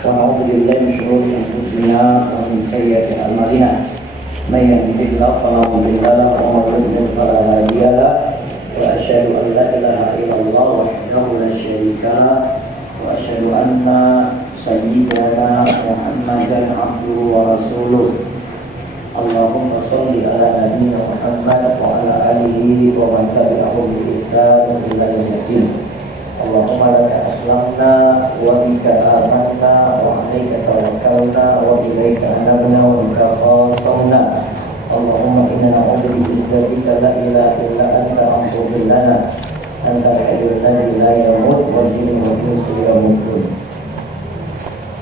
ونعوذ بالله من شرور أنفسنا ومن سيئات أعمالنا من يهده الله فلا مضل له ومن يضلل فلا هادي له وأشهد أن لا إله إلا الله وحده لا شريك له وأشهد أن سيدنا محمدا عبده ورسوله اللهم صل على نبينا محمد وعلى آله ومن تبعهم بإحسان إلى يوم الدين اللهم لك أسلمنا وبك آمنا وعليك توكلنا وإليك أنبنا وبك خاصمنا اللهم إنا نعوذ بعزتك لا إله إلا أنت أن تضلنا أنت الحي الذي لا يموت والجن والإنس يموتون.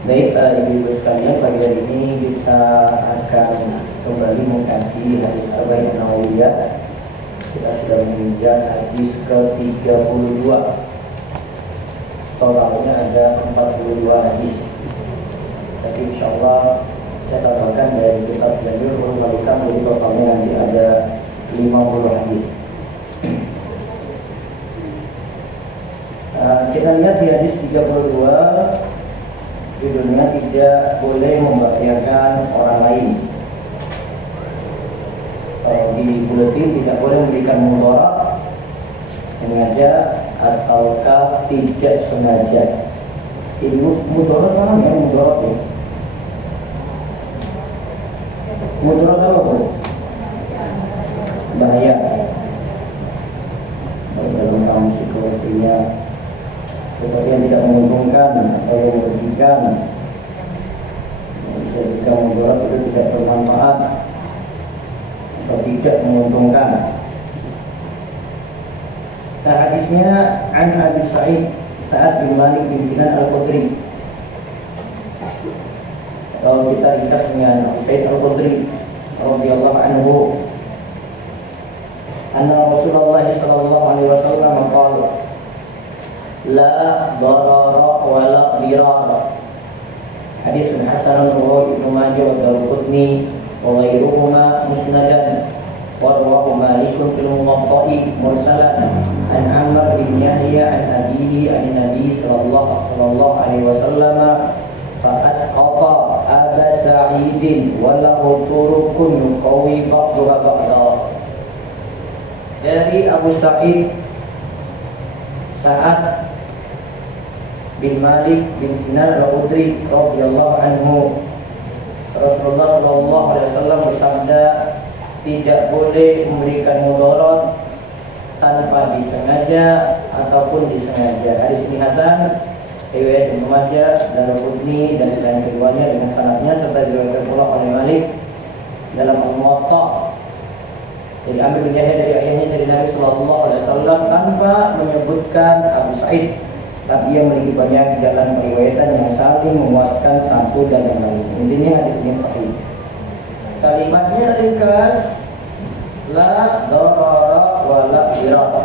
Baik, ibu-ibu sekalian, pagi hari ini kita akan kembali mengkaji hadis Arba'in Nawawiyah. Kita sudah menginjak hadis ke-32. Totalnya ada 42 hadis. Tapi insya Allah saya tambahkan dari kitab Jami'ul Ulum, jadi totalnya nanti ada 50 hadis. Kita lihat di hadis 32, judulnya tidak boleh membahayakan orang lain. Di buletin tidak boleh memberikan mudarat sengaja ataukah tidak sengaja. Ibu mudarat paham ya mudarat ya? Mudarat apa bu? Bahaya. Dalam kamus psikologinya seperti yang tidak menguntungkan atau yang merugikan. Bisa jika mudarat itu tidak bermanfaat atau tidak menguntungkan. Hadisnya an Abi Sa'ad bin Malik bin Sinan Al-Khudri. Kalau kita ringkas dengan Abu Sa'id Al-Khudri radhiyallahu anhu, anna Rasulullah sallallahu alaihi wasallam qala la darara wa la dirara. Hadis hasan rawahu Ibnu Majah wa Darqutni wa ghairuhuma musnadan wa rawahu Malik fil Muwatta'i mursalan an Amr bin Yahya an abihi an Nabi sallallahu alaihi wasallam fa asqata Aba Sa'id wa lahu turukun yuqawi ba'daha ba'da. Dari Abu Sa'id Sa'ad bin Malik bin Sinan Al-Khudri radhiyallahu anhu, Rasulullah sallallahu alaihi wasallam bersabda, tidak boleh memberikan mudarat tanpa disengaja ataupun disengaja. Hadis ini hasan, riwayat Ibnu Majah, Darqutni dan selain keduanya dengan sanadnya serta diriwayatkan pula oleh Malik dalam Al-Muwatta. Jadi ambil bin Yahya dari ayahnya dari Nabi sallallahu alaihi wasallam tanpa menyebutkan Abu Sa'id, tapi ia memiliki banyak jalan periwayatan yang saling menguatkan satu dan yang lain. Intinya hadis ini sahih. Kalimatnya ringkas, la darara wa la dirara.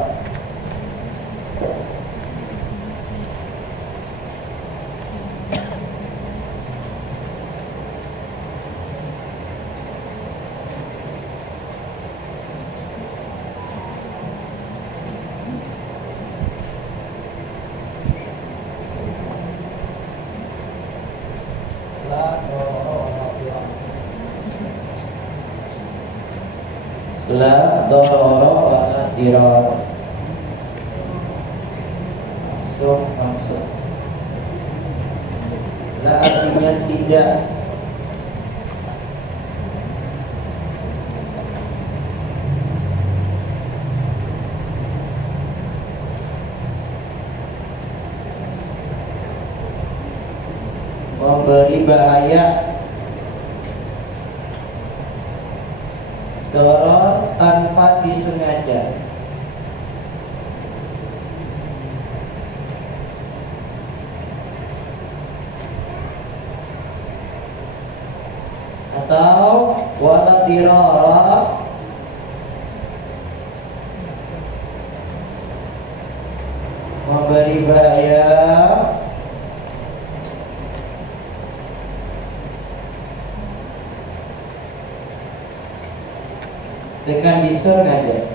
La darara wa la dirar. Maksud la artinya tidak. Memberi bahaya. Doror tanpa disengaja. Atau wala dirara memberi bahaya dengan disengaja.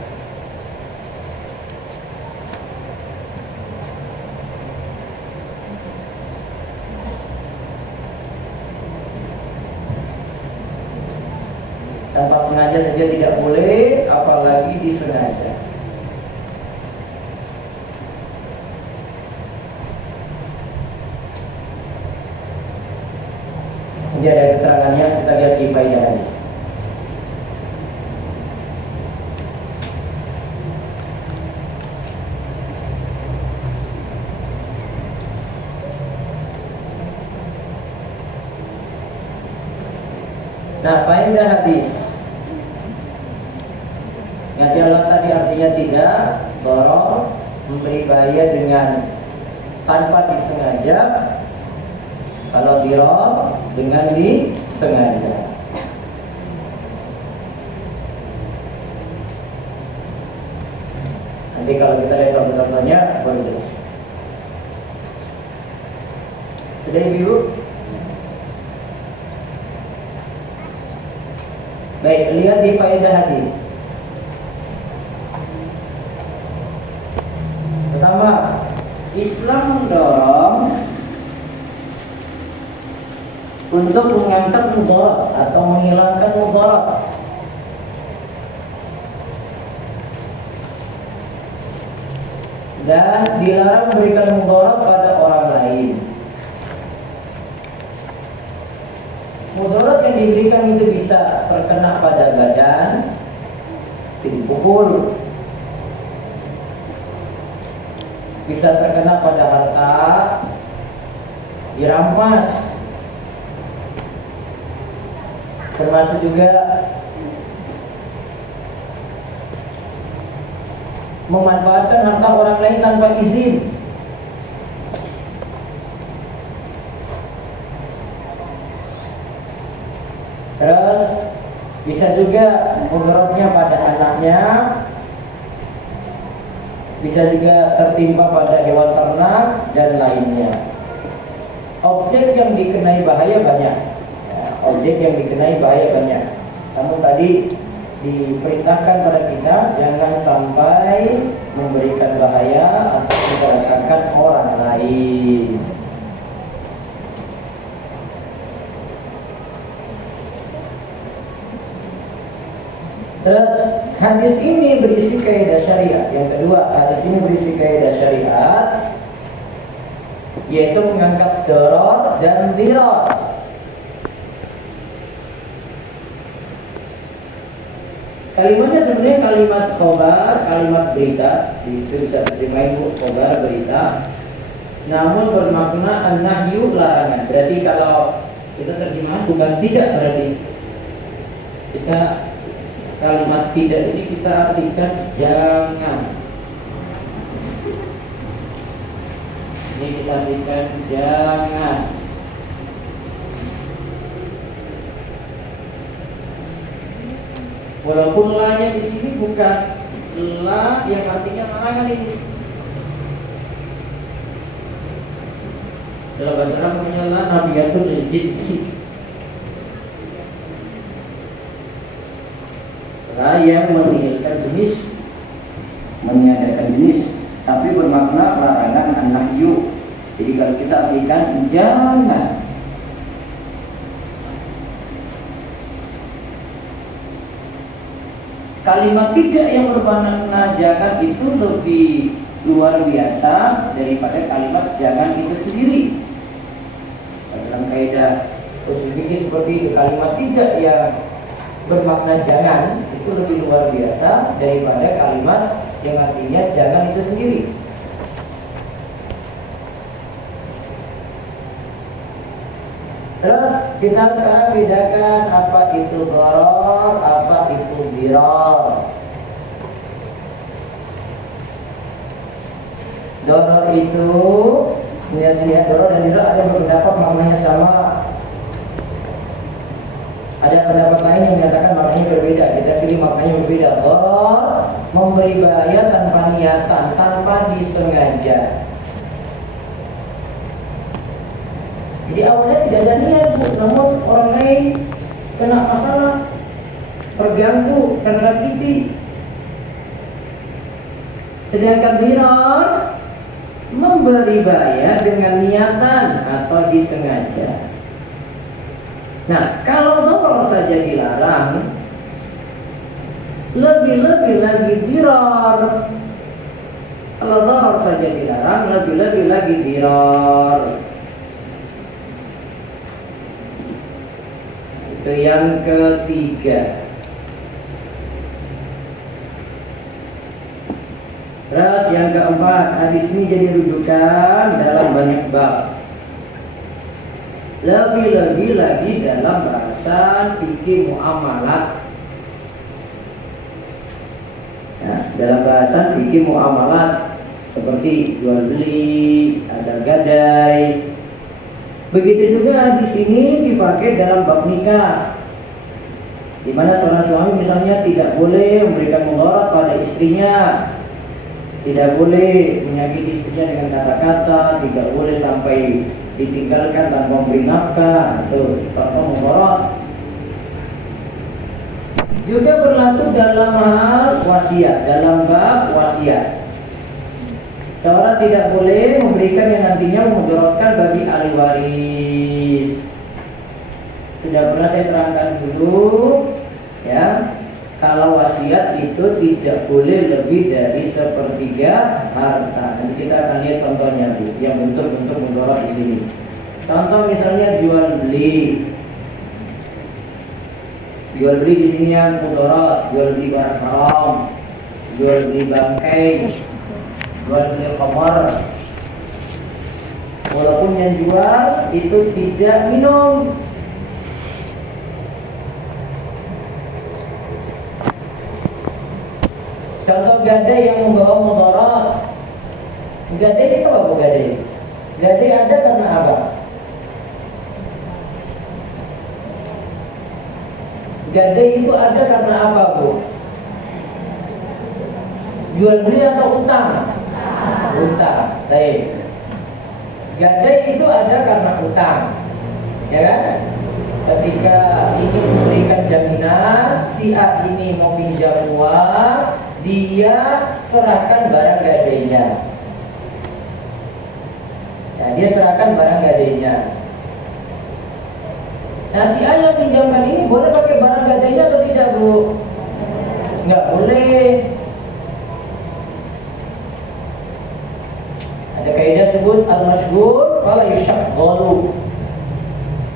Tanpa sengaja saja tidak boleh, apalagi disengaja. Ini ada keterangannya, kita lihat di faedah hadis. Nah, faedah hadis. Ngaji Allah tadi artinya tidak dorong, memberi bahaya dengan tanpa disengaja. Kalau dirong dengan disengaja. Nanti kalau kita lihat contoh-contohnya baru jelas. Sudah ibu? Baik, lihat di faedah hadis. Pertama, Islam mendorong untuk mengangkat mudarat atau menghilangkan mudarat. Dan dilarang memberikan mudarat pada orang lain. Mudarat yang diberikan itu bisa terkena pada badan, dipukul, bisa terkena pada harta, dirampas, termasuk juga memanfaatkan harta orang lain tanpa izin. Terus bisa juga mudaratnya pada anaknya, bisa juga tertimpa pada hewan ternak dan lainnya. Objek yang dikenai bahaya banyak. Objek yang dikenai bahaya banyak. Namun tadi diperintahkan pada kita jangan sampai memberikan bahaya atau mencelakakan orang lain. Terus hadis ini berisi kaidah syariat. Yang kedua, hadis ini berisi kaidah syariat, yaitu mengangkat darar dan dirar. Kalimatnya sebenarnya kalimat khobar, kalimat berita. Di situ bisa terjemahin khobar berita. Namun bermakna an-nahyu larangan. Berarti kalau kita terjemah bukan tidak, berarti kita kalimat tidak ini kita artikan jangan. Ini kita artikan jangan. Walaupun la-nya di sini bukan la yang artinya larangan ini. Dalam bahasa Arab namanya la nafiyatul lil jinsi. La yang meninggalkan jenis, meniadakan jenis, tapi bermakna larangan an-nahyu. Jadi kalau kita artikan jangan. Kalimat tidak yang bermakna jangan itu lebih luar biasa daripada kalimat jangan itu sendiri. Dalam kaidah usul fikih seperti itu, kalimat tidak yang bermakna jangan itu lebih luar biasa daripada kalimat yang artinya jangan itu sendiri. Terus kita sekarang bedakan apa itu dharar, apa itu dirar. Dharar itu, lihat dharar dan dirar ada beberapa maknanya sama. Ada pendapat lain yang menyatakan maknanya berbeda. Kita pilih maknanya berbeda. Dharar memberi bahaya tanpa niatan, tanpa disengaja. Jadi awalnya tidak ada niat, namun orang lain kena masalah, terganggu, tersakiti. Sedangkan dirar memberi bahaya dengan niatan atau disengaja. Nah, kalau dharar saja dilarang, Lebih-lebih lagi dirar. Kalau dharar saja dilarang, lebih-lebih lagi dirar. Itu yang ketiga. Terus yang keempat, hadis ini jadi rujukan dalam banyak bab. Lebih-lebih lagi dalam bahasan fikih muamalat. Ya, dalam bahasan fikih muamalat seperti jual beli, ada gadai. Begitu juga di sini dipakai dalam bab nikah, di mana seorang suami misalnya tidak boleh memberikan mudarat pada istrinya, tidak boleh menyakiti istrinya dengan kata-kata, tidak boleh sampai ditinggalkan tanpa memberi nafkah atau tanpa mudarat. Juga berlaku dalam hal wasiat, dalam bab wasiat. Seorang tidak boleh memberikan yang nantinya memudaratkan bagi ahli waris. Sudah pernah saya terangkan dulu, ya, kalau wasiat itu tidak boleh lebih dari 1/3 harta. Nanti kita akan lihat contohnya, yang bentuk-bentuk mudarat di sini. Contoh misalnya jual beli. Jual beli di sini yang mudarat, jual beli barang haram, jual beli bangkai, jual beli khamar. Walaupun yang jual itu tidak minum. Contoh gadai yang membawa mudarat. Gadai itu apa gadai? Gadai ada karena apa? Gadai itu ada karena apa, Bu? Jual beli atau utang? Utang. Baik. Gadai itu ada karena utang, ya kan? Ketika ingin memberikan jaminan, si A ini mau pinjam uang, dia serahkan barang gadainya. Ya, dia serahkan barang gadainya. Nah, si A yang pinjamkan ini boleh pakai barang gadainya atau tidak, Bu? Nggak boleh. Ada kaidah sebut al-masyghul fala yushaghalu.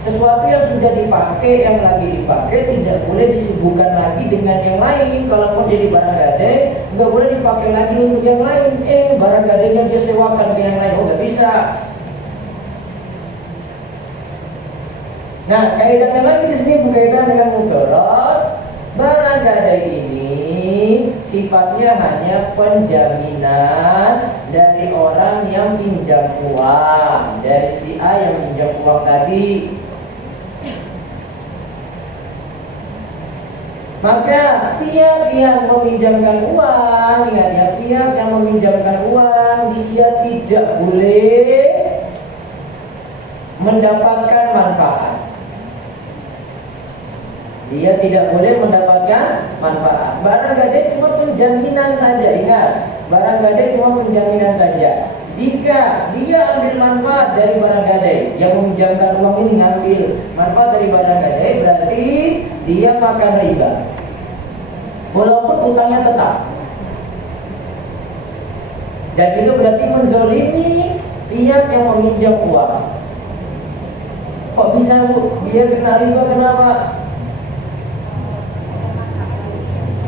Sesuatu yang sudah dipakai, yang lagi dipakai, tidak boleh disibukkan lagi dengan yang lain. Kalau mau jadi barang gadai, nggak boleh dipakai lagi untuk yang lain. Barang gadainya dia sewakan ke yang lain, nggak bisa. Nah, kaidahnya lagi di sini berkaitan dengan mudarat. Barang gadai ini sifatnya hanya penjaminan dari orang yang pinjam uang, dari si A yang pinjam uang tadi. Maka pihak yang meminjamkan uang, ingat ya, pihak yang meminjamkan uang, dia tidak boleh mendapatkan manfaat. Dia tidak boleh mendapatkan manfaat. Barang gadai cuma penjaminan saja, ingat. Barang gadai cuma penjaminan saja. Jika dia ambil manfaat dari barang gadai, yang meminjamkan uang ini ngambil manfaat dari barang gadai, berarti dia makan riba. Walaupun utangnya tetap. Dan itu berarti menzolimi pihak yang meminjam uang. Kok bisa, Bu? Dia kena riba, kenapa?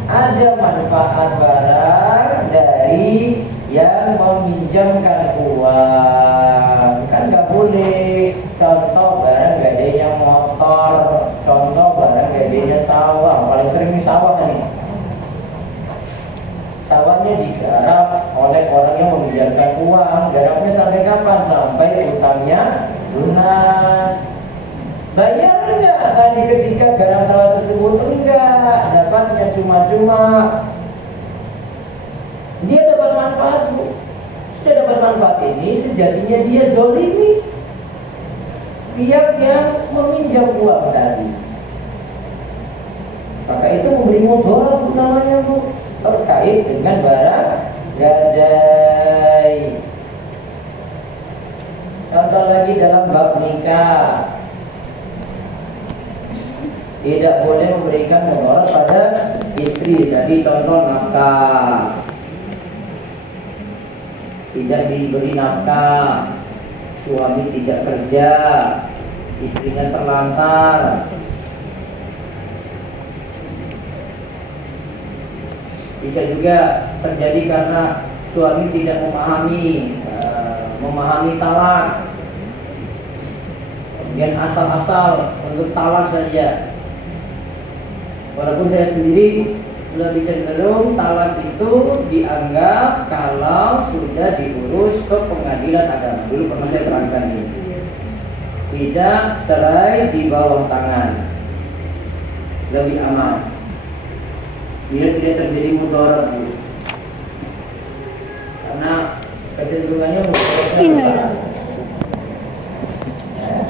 Ada manfaat barang dari yang meminjamkan uang. Kan nggak boleh. Contoh barang gadainya motor, contoh barang gadainya sawah. Paling sering di sawah nih. Sawahnya digarap oleh orang yang meminjamkan uang. Garapnya sampai kapan? Sampai utangnya lunas. Bayar enggak tadi ketika garap sawah tersebut? Enggak, dapatnya cuma-cuma. Dia dapat manfaat, Bu. Sudah dapat manfaat ini, sejatinya dia zolimi pihak yang meminjam uang tadi. Maka itu memberi mudarat, Bu, namanya, Bu, terkait dengan barang gadai. Contoh lagi dalam bab nikah. Tidak boleh memberikan mudarat pada istri istri. Jadi contoh nafkah, tidak diberi nafkah, suami tidak kerja, istrinya terlantar. Bisa juga terjadi karena suami tidak memahami talak, kemudian asal-asal untuk talak saja. Walaupun saya sendiri lebih cenderung talak itu dianggap kalau sudah diurus ke pengadilan agama. Dulu pernah saya terangkan ini. Tidak cerai di bawah tangan, lebih aman. Biar tidak terjadi mudarat dulu. Karena kecenderungannya mudaratnya besar.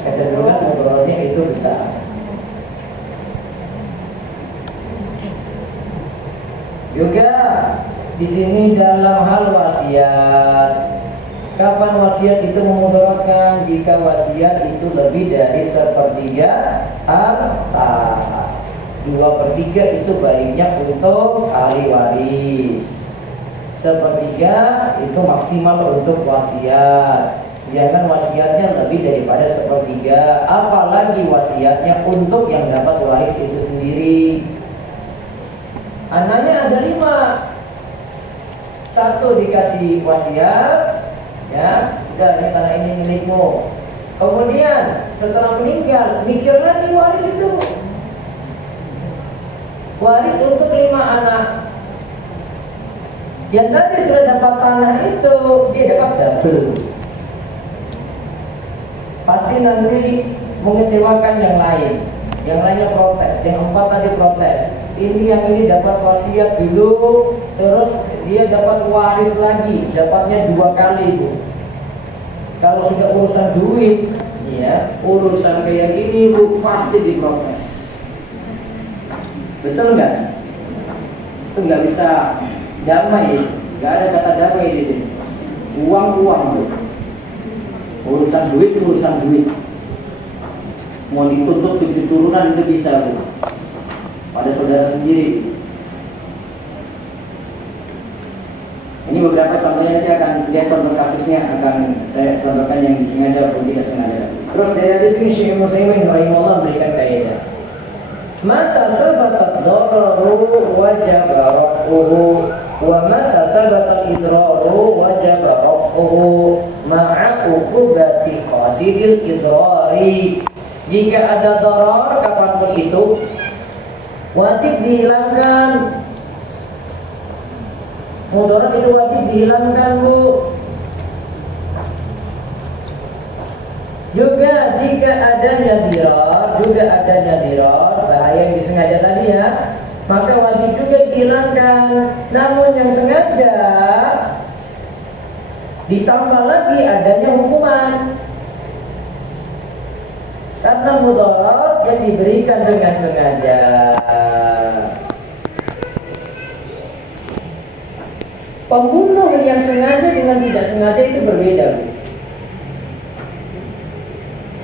Kecenderungan mudaratnya itu besar. Juga di sini dalam hal wasiat, kapan wasiat itu memudaratkan? Jika wasiat itu lebih dari 1/3 harta. 2/3 itu baiknya untuk ahli waris. 1/3 itu maksimal untuk wasiat. Jangan wasiatnya lebih daripada 1/3, apalagi wasiatnya untuk yang dapat waris itu sendiri. Anaknya ada 5, 1 dikasih wasiat, ya sudah, ini tanah ini milikmu. Kemudian setelah meninggal mikir lagi waris itu. Waris untuk 5 anak. Yang tadi sudah dapat tanah itu, dia dapat double. Pasti nanti mengecewakan yang lain. Yang lainnya protes, yang 4 tadi protes. Yang ini dapat wasiat dulu, terus dia dapat waris lagi, dapatnya 2 kali, Bu. Kalau sudah urusan duit, ya, urusan kayak gini, Bu, pasti diprotes. Betul nggak? Itu nggak bisa damai, nggak ada kata damai di sini. Uang tuh. Urusan duit. Mau dituntut 7 turunan itu bisa, Bu. Pada saudara sendiri. Ini beberapa contohnya, nanti akan lihat contoh kasusnya, akan saya contohkan yang disengaja atau tidak sengaja. Terus dari sini Syekh Muslimin rahimahullah berikan kaidah. Mata sabatat dararu wajib rafuhu, wa mata sabatat idraru wajib rafuhu ma'a uqubati qasidil idrari. Jika ada darar kapanpun itu wajib dihilangkan. Mudarat itu wajib dihilangkan, Bu. Juga jika adanya dirar, bahaya yang disengaja tadi ya, maka wajib juga dihilangkan. Namun yang sengaja ditambah lagi adanya hukuman. Karena mudarat yang diberikan dengan sengaja. Pembunuh yang sengaja dengan tidak sengaja itu berbeda, Bu.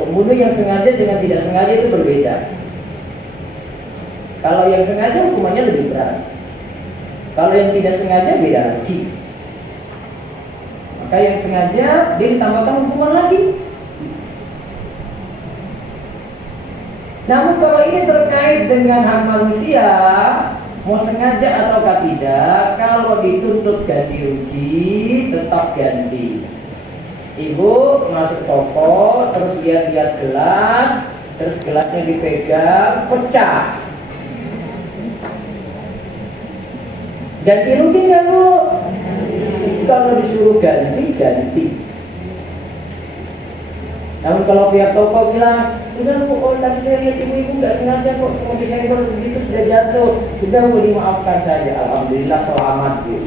Pembunuh yang sengaja dengan tidak sengaja itu berbeda. Kalau yang sengaja hukumannya lebih berat. Kalau yang tidak sengaja beda lagi. Maka yang sengaja dia ditambahkan hukuman lagi. Namun kalau ini terkait dengan hak manusia, mau sengaja ataukah tidak, kalau dituntut ganti rugi, tetap ganti. Ibu masuk toko, terus lihat gelas, terus gelasnya dipegang, pecah. Ganti rugi nggak, Bu? Kalau disuruh ganti, ganti. Namun kalau pihak toko bilang, sudah Bu, oh, tadi saya lihat ibu-ibu nggak sengaja kok, mau disenggol begitu sudah jatuh, sudah Bu, dimaafkan saja. Alhamdulillah selamat, Bu.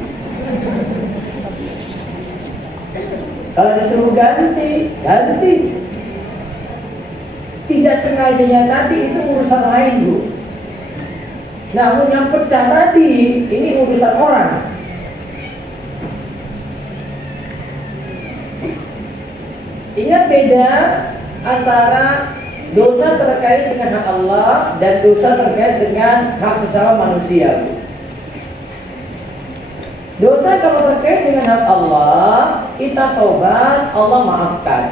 Kalau disuruh ganti, ganti. Tidak sengajanya tadi itu urusan lain, Bu. Namun yang pecah tadi, ini urusan orang. Ingat beda antara dosa terkait dengan hak Allah dan dosa terkait dengan hak sesama manusia. Dosa kalau terkait dengan hak Allah, kita tobat, Allah maafkan.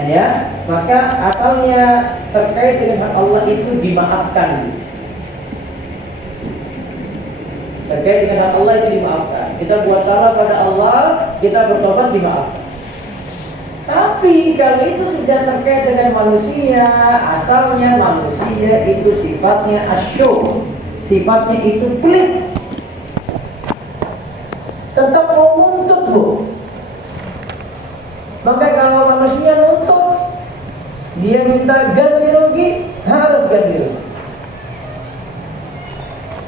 Ya, maka asalnya terkait dengan hak Allah itu dimaafkan. Terkait dengan hak Allah itu dimaafkan. Kita buat salah pada Allah, kita bertobat dimaafkan. Tapi kalau itu sudah terkait dengan manusia, asalnya manusia itu sifatnya asyuk, sifatnya itu pelit, tetap mau nuntut bu. Maka kalau manusia nuntut, dia minta ganti rugi, harus ganti rugi.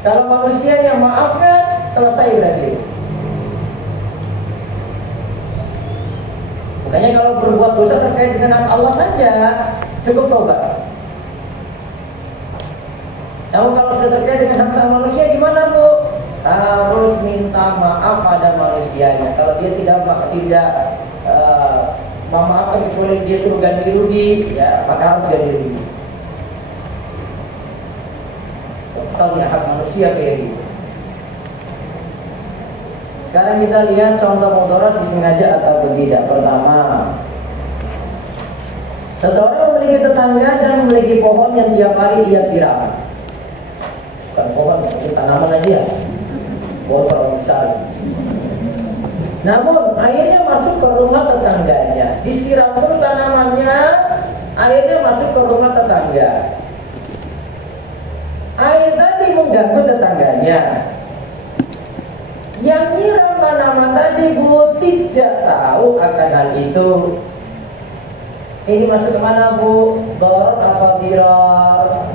Kalau manusia yang maafkan, selesai berarti. Makanya kalau berbuat dosa terkait dengan hak Allah saja, cukup tobat. Namun kalau sudah terkait dengan hak sama manusia, gimana bu? Harus minta maaf pada manusianya. Kalau dia tidak memaafkan kecuali dia suruh ganti rugi, ya maka harus ganti rugi. Misalnya hak manusia kayak gitu. Sekarang kita lihat contoh mudarat disengaja atau tidak. Pertama, seseorang memiliki tetangga dan memiliki pohon yang tiap hari ia siram. Bukan pohon, itu tanaman aja. Pohon kalau besar. Namun airnya masuk ke rumah tetangganya, disiram terus tanamannya, airnya masuk ke rumah tetangga. Air tadi mengganggu tetangganya. Yang nyiram tanaman tadi bu tidak tahu akan hal itu. Ini masuk kemana bu? Darar atau dirar?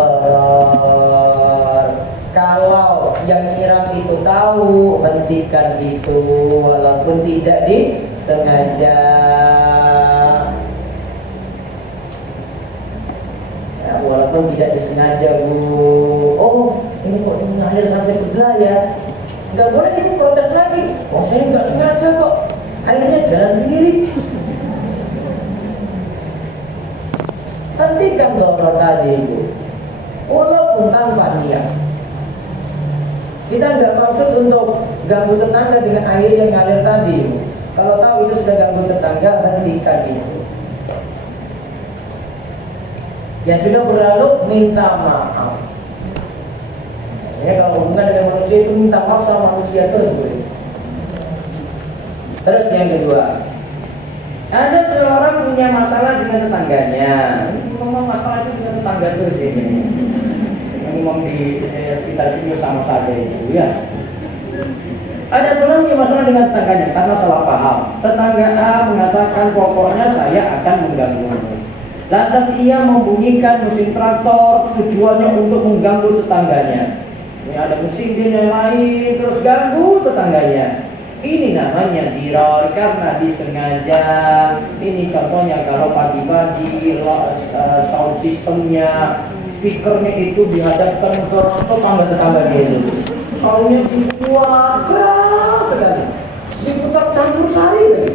Darar. Kalau yang nyiram itu tahu, hentikan itu walaupun tidak disengaja. Ya, walaupun tidak disengaja bu. Oh ini kok ini ngalir sampai sebelah ya. Nggak boleh ibu protes lagi. Oh saya nggak sengaja kok, airnya jalan sendiri. Hentikan dorong tadi ibu, walaupun tanpa niat. Kita nggak maksud untuk ganggu tetangga dengan air yang ngalir tadi ibu. Kalau tahu itu sudah ganggu tetangga, hentikan itu. Yang sudah berlalu minta maaf. Ya, kalau hubungan dengan manusia itu minta maaf sama manusia terus boleh. Terus yang kedua, ada seorang punya masalah dengan tetangganya. Ini ngomong masalah itu dengan tetangga terus ini. Ngomong di sekitar sini sama saja itu ya. Ada seorang punya masalah dengan tetangganya karena salah paham. Tetangga A mengatakan pokoknya saya akan mengganggumu. Lantas ia membunyikan mesin traktor tujuannya untuk mengganggu tetangganya. Ini ada mesin dia nyalain terus ganggu tetangganya. Ini namanya dirar karena disengaja. Ini contohnya kalau pagi-pagi sound systemnya, speakernya itu dihadapkan ke tetangga-tetangga dia itu. Soundnya dibuat keras sekali, diputar campur sari lagi.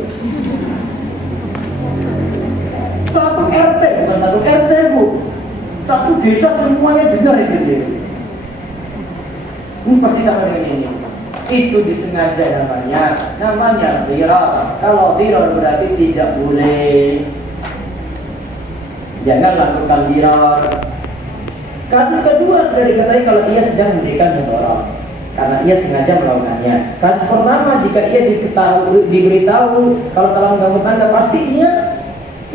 Satu RT, bukan satu RT bu, satu desa semuanya dengar itu dia. Ini pasti sama dengan ini. Itu disengaja namanya dirar. Kalau dirar berarti tidak boleh. Jangan lakukan dirar. Kasus kedua sudah diketahui kalau ia sedang memberikan mudarat karena ia sengaja melakukannya. Kasus pertama jika ia diberitahu kalau telah mengganggu tangga, pasti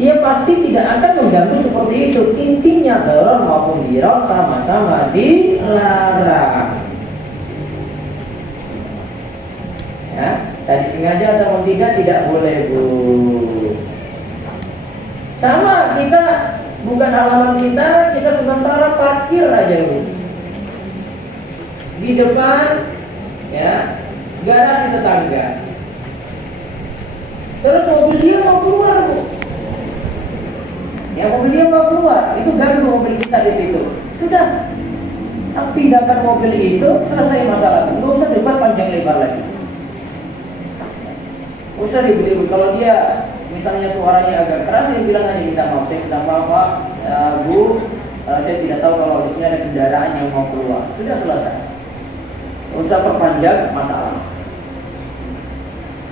ia pasti tidak akan mengganggu seperti itu. Intinya dirar maupun dirar sama-sama dilarang. Ya, tadi sengaja atau tidak boleh bu. Sama kita bukan halaman kita sementara parkir aja bu. Di depan ya garasi tetangga. Terus mobil dia mau keluar bu. Ya mobil dia mau keluar, itu ganggu mobil kita di situ. Sudah, pindahkan mobil itu, selesai masalah. Nggak usah debat panjang lebar lagi. Usah ribut-ribut. Kalau dia misalnya suaranya agak keras, dia bilang aja minta maaf, saya minta maaf Pak, Bu, Saya tidak tahu kalau di sini ada kendaraan yang mau keluar. Sudah selesai. Usah perpanjang masalah.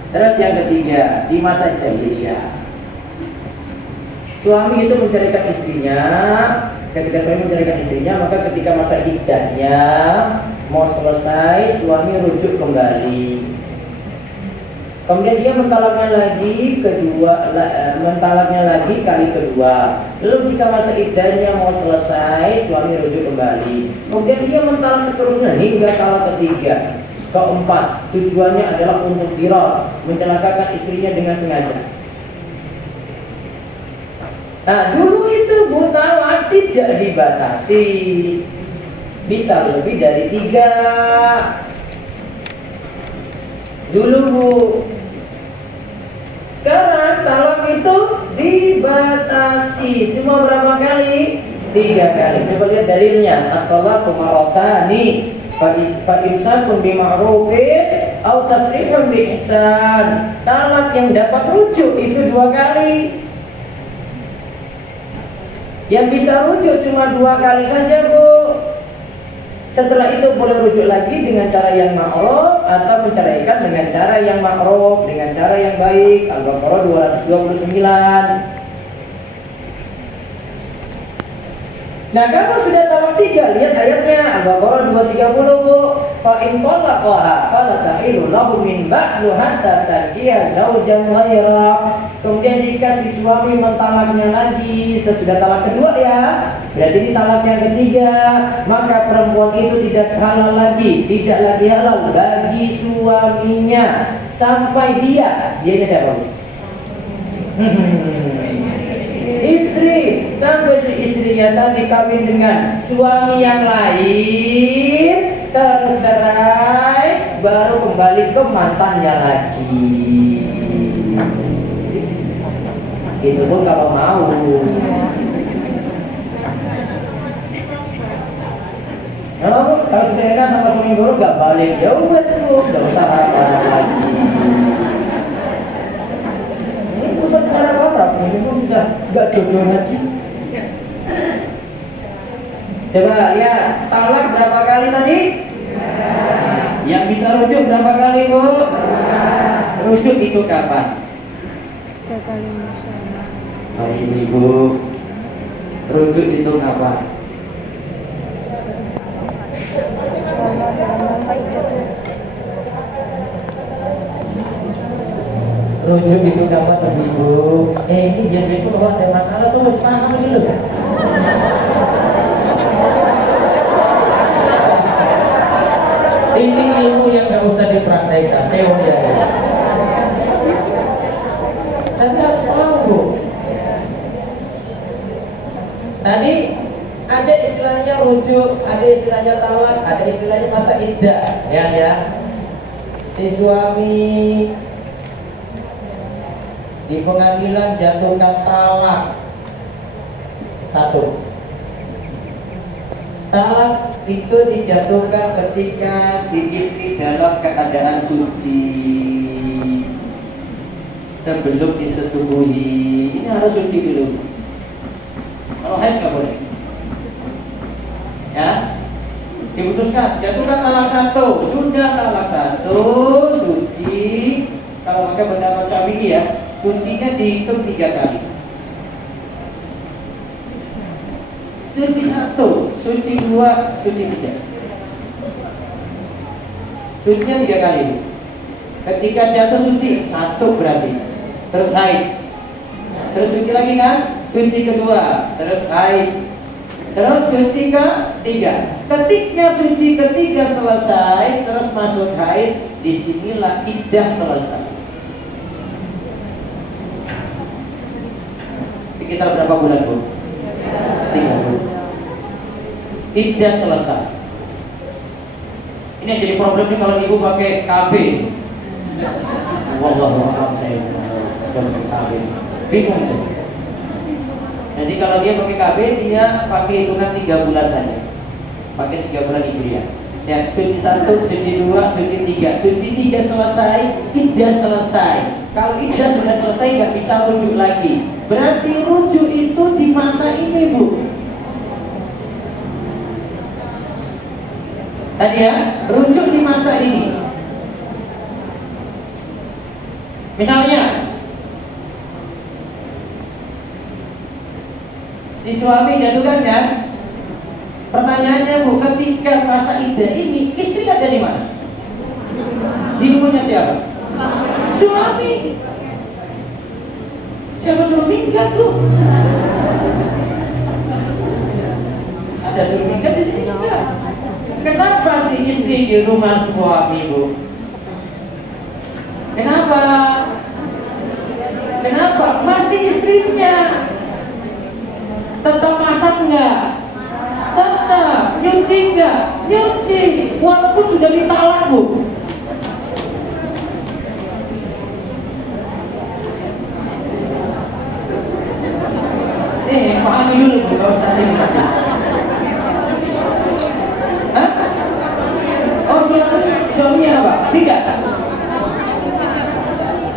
Terus yang ketiga, di masa jahiliyah, suami itu menceraikan istrinya. Ketika suami menceraikan istrinya, maka ketika masa iddahnya mau selesai, suami rujuk kembali. Kemudian dia mentalaknya lagi kali kedua. Lalu jika masa iddahnya mau selesai, suami rujuk kembali. Kemudian dia mentalak seterusnya hingga talak ketiga, keempat. Tujuannya adalah untuk dirar, mencelakakan istrinya dengan sengaja. Nah, dulu itu talak tidak dibatasi, bisa lebih dari 3. Dulu Bu. Sekarang talak itu dibatasi. Cuma berapa kali? 3 kali. Coba lihat dalilnya. At-talaqu marratani fa imsakun bi ma'rufin aw tasrihun bi ihsan. Talak yang dapat rujuk itu 2 kali. Yang bisa rujuk cuma 2 kali saja Bu. Setelah itu boleh rujuk lagi dengan cara yang ma'ruf atau menceraikan dengan cara yang ma'ruf, dengan cara yang baik. Al-Baqarah 229. Nah, kalau sudah talak 3, lihat ayatnya Al-Baqarah 230 Bu. Fa in talaqaha fala tahillu lahu min ba'du hatta tankiha zaujan ghaira. Kemudian jika si suami mentalaknya lagi sesudah talak kedua ya, berarti ini talak yang ketiga, maka perempuan itu tidak halal lagi, tidak lagi halal bagi suaminya sampai dia siapa Bu? Istri, sampai si istrinya tadi kawin dengan suami yang lain, terus cerai, baru kembali ke mantannya lagi. Itu pun kalau mau. Kalau sudah enak sama suami baru gak balik, ya udah semua, gak usah harap lagi. Bukan cara harap, ini pun sudah gak jodoh lagi. Coba lihat, talak berapa kali tadi? Yang bisa rujuk berapa kali Bu? Rujuk itu kapan? 3 kali masalah. Oh Ibu, rujuk itu kapan? Rujuk itu kapan Ibu? Ini jangan besok kalau ada masalah tuh harus paham ini loh. Ini ilmu yang gak usah dipraktekkan, teori aja. Tapi harus tahu Bu. Tadi ada istilahnya rujuk, ada istilahnya talak, ada istilahnya masa iddah, ya. Si suami di pengadilan jatuhkan talak 1. Talak itu dijatuhkan ketika si istri dalam keadaan suci sebelum disetubuhi. Ini harus suci dulu. Kalau haid nggak boleh. Ya, diputuskan jatuhkan talak 1. Sudah talak 1 suci. Kalau pakai pendapat Syafi'i ya, sucinya dihitung 3 kali. Suci 1, suci 2, suci 3. Sucinya 3 kali. Ketika jatuh suci 1 berarti. Terus haid. Terus suci lagi kan? Suci kedua, terus haid. Terus suci ke-3. Ketika suci ke-3 selesai, terus masuk haid, disinilah iddah selesai. Sekitar berapa bulan Bu? 3 bulan. Iddah selesai. Ini yang jadi problemnya kalau ibu pakai KB. Wallahualam saya pakai KB. Bingung tuh. Jadi kalau dia pakai KB, dia pakai hitungan 3 bulan saja. Pakai 3 bulan Hijriah. Dan suci 1, suci 2, suci 3. Suci 3 selesai, iddah selesai. Kalau iddah sudah selesai nggak bisa rujuk lagi. Berarti rujuk itu di masa ini Bu. Tadi ya, rujuk di masa ini. Misalnya, si suami jatuhkan kan? Pertanyaannya Bu, ketika masa iddah ini istri ada di mana? Di rumahnya siapa? Suami. Siapa suruh minggat Bu? Ada suruh minggat di sini enggak? Kenapa si istri di rumah suami Bu? Kenapa? Kenapa? Masih istrinya. Tetap masak enggak? Tetap. Nyuci enggak? Nyuci. Walaupun sudah ditalak Bu. Pahami dulu Bu, gak usah ini nanti. Hah? Oh suaminya apa? Tiga.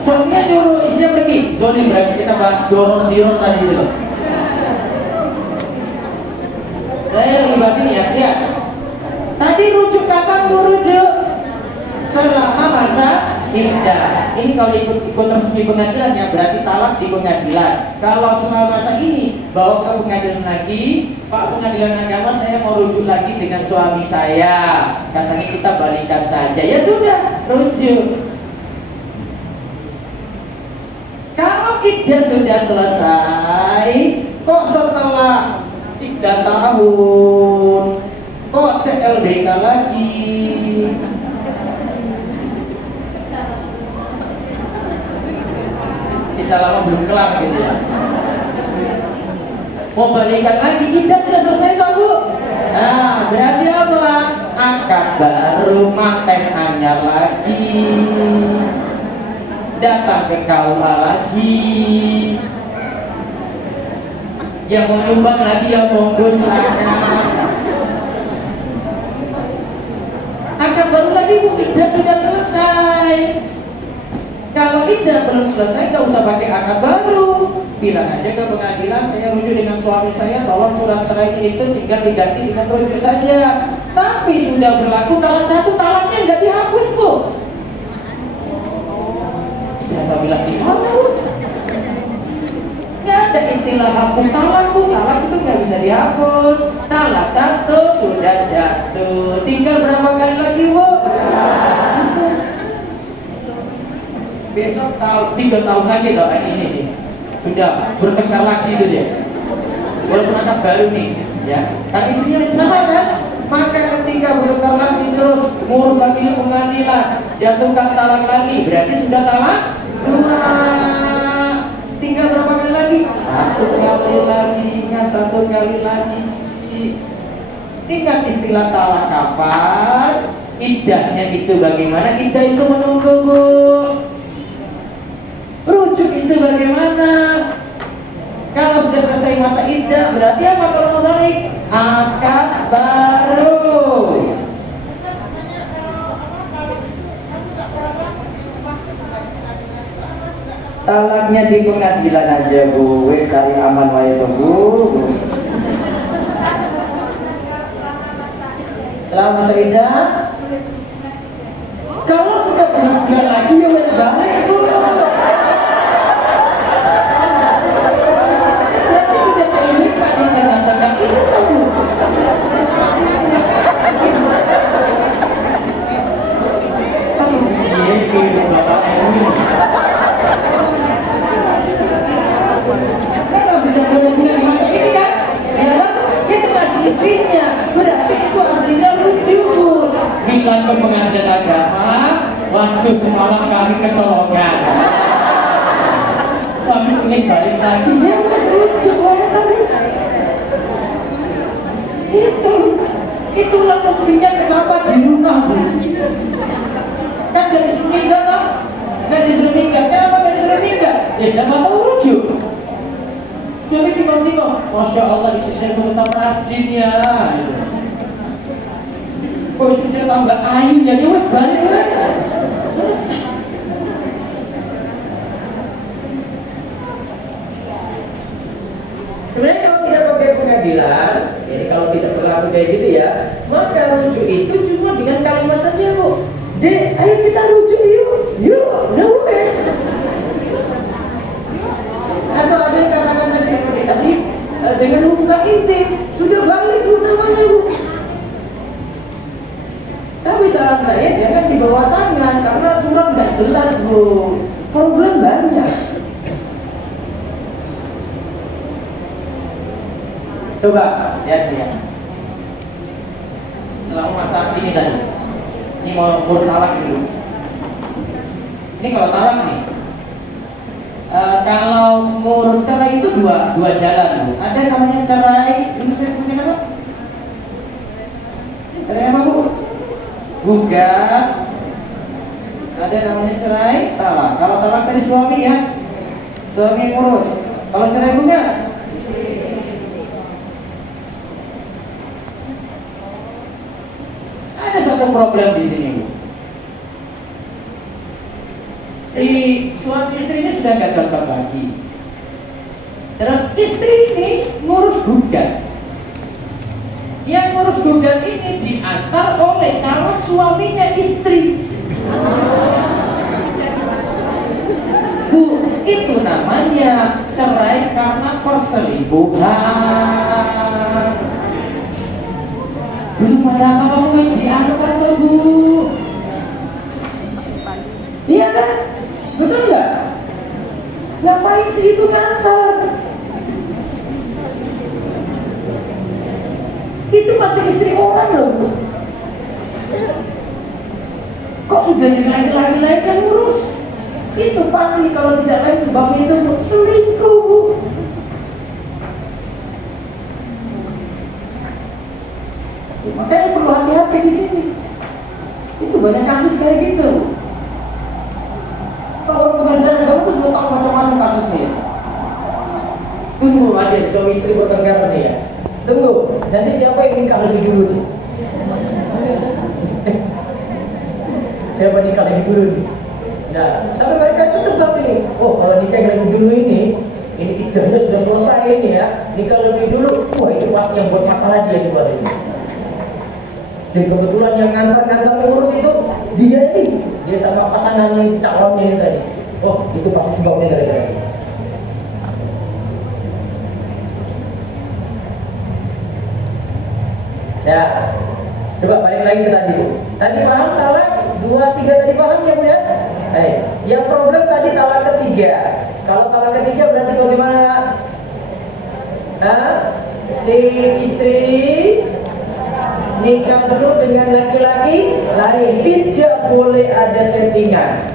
Suaminya nyuruh istrinya pergi. Zolim berarti kita bahas doror-diror tadi dulu. Saya lagi bahas ini ya. Tadi rujuk kapan Bu rujuk? Selama masa iddah. Ini kalau ikut resmi pengadilan ya berarti talak di pengadilan. Kalau selama masa ini bawa ke pengadilan lagi, Pak pengadilan agama saya mau rujuk lagi dengan suami saya. Katanya kita balikan saja. Ya sudah, rujuk. Kalau iddah sudah selesai, kok setelah 3 tahun kok CLBK lagi? Kita lama belum kelar gitu ya. Mau balikan lagi, iddah sudah selesai toh Bu? Nah, berarti apa? Akad baru, manten anyar lagi, datang ke KUA lagi. Yang mau nyumbang lagi ya monggo silakan. Akad baru lagi Bu, iddah sudah selesai. Kalau iddah belum selesai, nggak usah pakai akad baru. Bilang aja ke pengadilan, saya rujuk dengan suami saya, tolong surat cerai itu tinggal diganti dengan rujuk saja. Tapi sudah berlaku talak 1, talaknya nggak dihapus Bu. Siapa bilang dihapus? Nggak ada istilah hapus talak Bu. Talak itu nggak bisa dihapus. Talak 1 sudah jatuh. Tinggal berapa kali lagi Bu? Besok 3 tahun lagi loh ini nih. Sudah bertengkar lagi itu dia. Walaupun akad baru nih, ya. Kan istrinya sama kan? Maka ketika bertengkar lagi terus ngurus lagi di pengadilan, jatuhkan talak lagi, berarti sudah talak 2. Tinggal berapa kali lagi? 1 kali lagi, ingat 1 kali lagi. Ingat istilah talak kapan? Iddahnya itu bagaimana? Iddah itu menunggu Bu. Rujuk itu bagaimana? Kalau sudah selesai masa iddah, berarti apa kalau mau balik? Akad baru. Talaknya di pengadilan aja Bu, wes cari aman wae to Bu. Selama masa iddah, kalau sudah bulan lagi ya wes balik Bu. Berarti sudah CLBK di tengah-tengah itu Bu. Kalau sudah bulan-bulan di masa ini kan, ya itu masih istrinya. Berarti itu aslinya rujuk Bu. Bilang ke pengadilan agama, waduh semalam kami kecolongan. Kami ingin balik lagi, ya mas rujuk tapi itulah fungsinya kenapa di rumah Bu. Kan gak disuruh minggat toh? Gak disuruh minggat, kenapa gak disuruh minggat? Ya siapa tahu rujuk. Suami tiba-tiba, Masya Allah istri saya tetap rajin ya gitu. Kok istri saya tambah ayu ya, dia wes balik kan? Selesai. Sebenarnya kalau tidak pakai pengadilan bilang, ini kalau tidak berlaku kayak gitu ya, maka rujuk itu cuma dengan kalimat saja Bu. Dek, ayo kita rujuk yuk, no wes. Atau ada yang kata-kata seperti tadi dengan hubungan intim, sudah balik Bu namanya Bu. Tapi saran saya jangan dibawa tangan karena surat nggak jelas Bu, problem banyak. Coba lihat ya. Selama masa ini tadi, ini mau ngurus talak dulu. Ini kalau talak nih, kalau ngurus cerai itu dua jalan Bu. Ada namanya cerai, ini saya sebutin apa? Cerai apa Bu? Gugat. Ada namanya cerai, talak. Kalau talak dari suami ya, suami yang ngurus. Kalau cerai gugat, ada satu problem di sini Bu. Si suami istri ini sudah gak cocok lagi. Terus istri ini ngurus gugat. Yang ngurus gugat ini diantar oleh calon suaminya istri. Bu, itu namanya cerai karena perselingkuhan. Belum ada apa-apa wis diantar tuh Bu. Iya kan? Betul nggak? Ngapain sih itu ngantar? Itu masih istri orang loh Bu. Kok sudah laki-laki lain yang ngurus? Itu pasti kalau tidak lain sebabnya itu selingkuh Bu. Makanya perlu hati-hati di sini. Itu banyak kasus kayak gitu. Kalau pengadilan agama itu sudah tahu macam-macam kasusnya. Tunggu aja suami istri bertengkar nih ya. Tunggu, nanti siapa yang nikah lebih dulu nih? Siapa nikah lebih dulu nih? Nah, sampai mereka itu tebak ini. Oh, kalau nikah yang lebih dulu ini idahnya sudah selesai ini ya. Nikah lebih dulu, wah itu pasti yang buat masalah dia juga ini. Dan kebetulan yang ngantar ngurus itu dia ini, dia sama pasangannya calonnya ini tadi. Oh, itu pasti sebabnya gara-gara ini. Ya, coba balik lagi ke tadi Bu. Tadi paham talak 2, 3 tadi paham ya Bu ya? Yang problem tadi talak ketiga. Kalau talak ketiga berarti bagaimana? Si istri nikah dulu dengan laki-laki lain, tidak boleh ada settingan.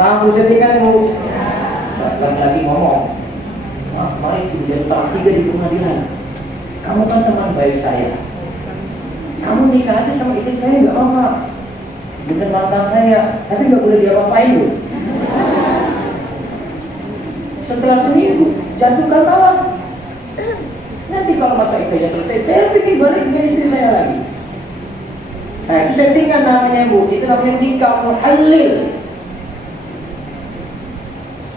Kamu settingan Bu? Laki-laki ngomong, mari sudah talak 3 di pengadilan. Kamu kan teman baik saya. Kamu nikah aja sama istri saya nggak apa-apa. Dengan mantan saya, tapi nggak boleh diapa-apain loh. Setelah seminggu jatuhkan talak. Nanti kalau masa idahnya selesai, saya ingin balik dengan istri saya lagi. Nah itu settingan namanya Bu. Itu namanya nikah muhallil.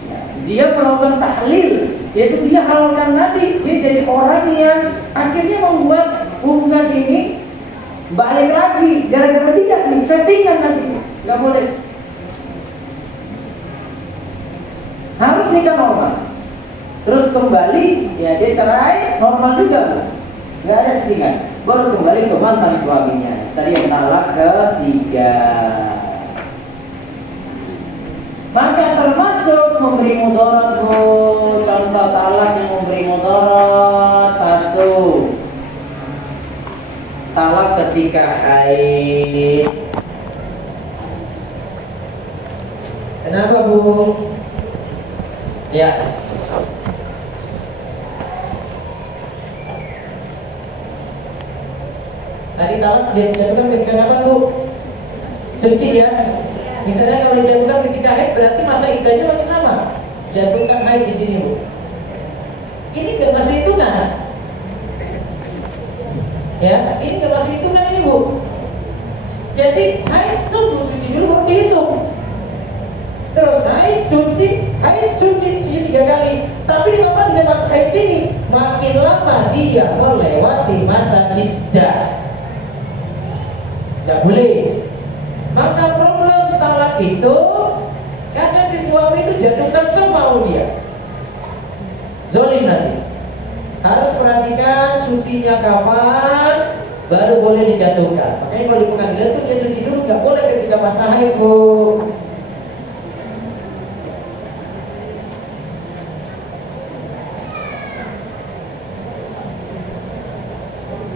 Ya, dia melakukan tahlil, yaitu dia halalkan tadi. Dia jadi orang yang akhirnya membuat hubungan ini balik lagi gara-gara dia nih settingan nanti. Nggak boleh. Harus nikah normal. Terus kembali, ya dia cerai normal juga, nggak ada settingan. Baru kembali ke mantan suaminya. Tadi yang talak ketiga. Maka termasuk memberi mudarat Bu. Contoh talak yang memberi mudarat 1. Talak ketika haid. Kenapa Bu? Ya. Tadi talak dijatuhkan ketika kapan Bu? Suci ya. Misalnya kalau dijatuhkan ketika haid berarti masa iddahnya makin lama. Jatuhkan haid di sini Bu. Ini gak masuk hitungan. Ya, ini gak masuk hitungan ini Bu. Jadi haid tunggu suci dulu baru dihitung. Terus haid suci 3 kali. Tapi kenapa tidak masuk haid ayat sini, makin lama dia melewati masa iddah. Tidak boleh. Maka problem talak itu karena si suami itu jatuhkan semau dia. Zolim nanti. Harus perhatikan sucinya kapan baru boleh dijatuhkan. Makanya kalau di pengadilan itu dia suci dulu, nggak boleh ketika pas haid, Bu.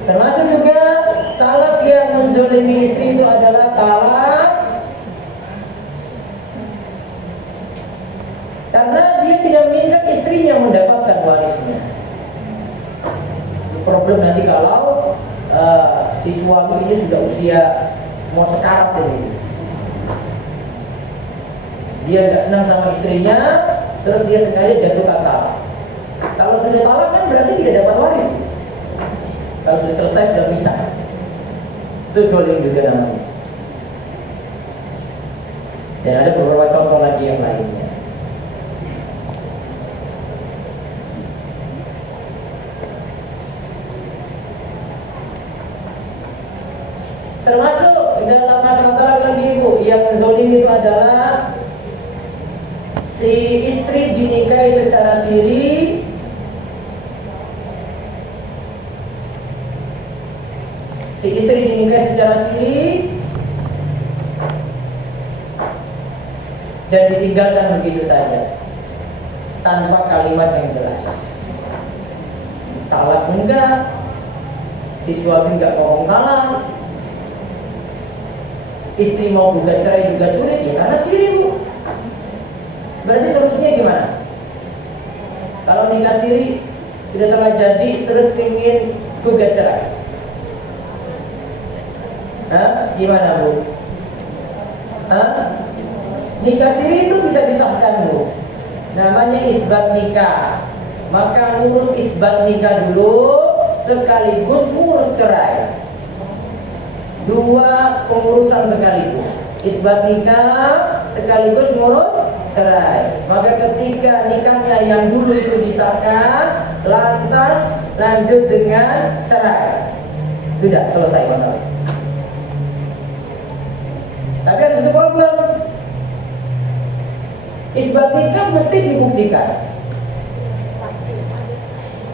Termasuk juga talak yang menzolimi istri itu adalah talak karena dia tidak menginginkan istrinya mendapatkan warisnya. Problem nanti kalau si suami ini sudah usia mau sekarat ini, dia nggak senang sama istrinya, terus dia sengaja jatuhkan talak. Kalau sudah talak kan berarti tidak dapat waris. Kalau sudah selesai sudah pisah, itu zolim juga namanya. Dan ada beberapa contoh lagi yang lainnya. Termasuk dalam masalah lagi ibu yang zolim itu adalah si istri dinikahi secara siri, dan ditinggalkan begitu saja tanpa kalimat yang jelas. Talak enggak, si suami enggak ngomong talak. Istri mau gugat cerai juga sulit ya karena siri, Bu. Berarti solusinya gimana? Kalau nikah siri sudah terjadi terus ingin gugat cerai, gimana, Bu? Nikah siri itu bisa disahkan, Bu. Namanya isbat nikah. Maka ngurus isbat nikah dulu sekaligus ngurus cerai. Dua pengurusan sekaligus, isbat nikah sekaligus ngurus cerai. Maka ketika nikahnya yang dulu itu disahkan, lantas lanjut dengan cerai, sudah selesai masalah. Tapi ada satu problem, isbat nikah mesti dibuktikan.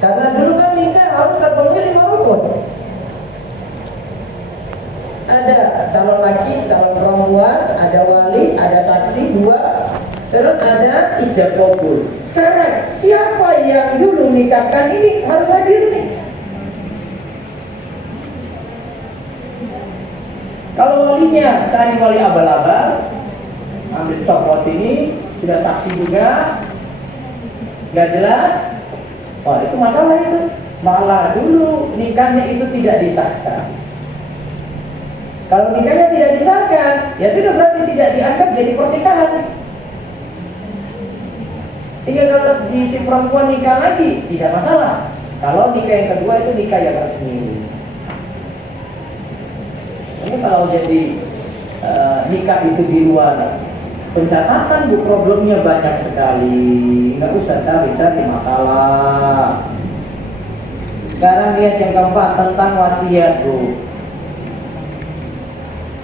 Karena dulu kan nikah harus terpenuhi 5 rukun. Ada calon laki, calon perempuan, ada wali, ada saksi 2, terus ada ijab kabul. Sekarang siapa yang dulu nikahkan ini harus hadir nih. Kalau walinya cari wali abal-abal, ambil copot ini, sudah saksi juga, nggak jelas, wah itu masalah itu. Malah dulu nikahnya itu tidak disahkan. Kalau nikahnya tidak disahkan, ya sudah berarti tidak dianggap jadi pernikahan. Sehingga kalau si perempuan nikah lagi tidak masalah. Kalau nikah yang kedua itu nikah yang resmi. Ini kalau jadi nikah itu di luar pencatatan, Bu, problemnya banyak sekali. Nggak usah cari-cari masalah. Sekarang lihat yang keempat tentang wasiat, Bu.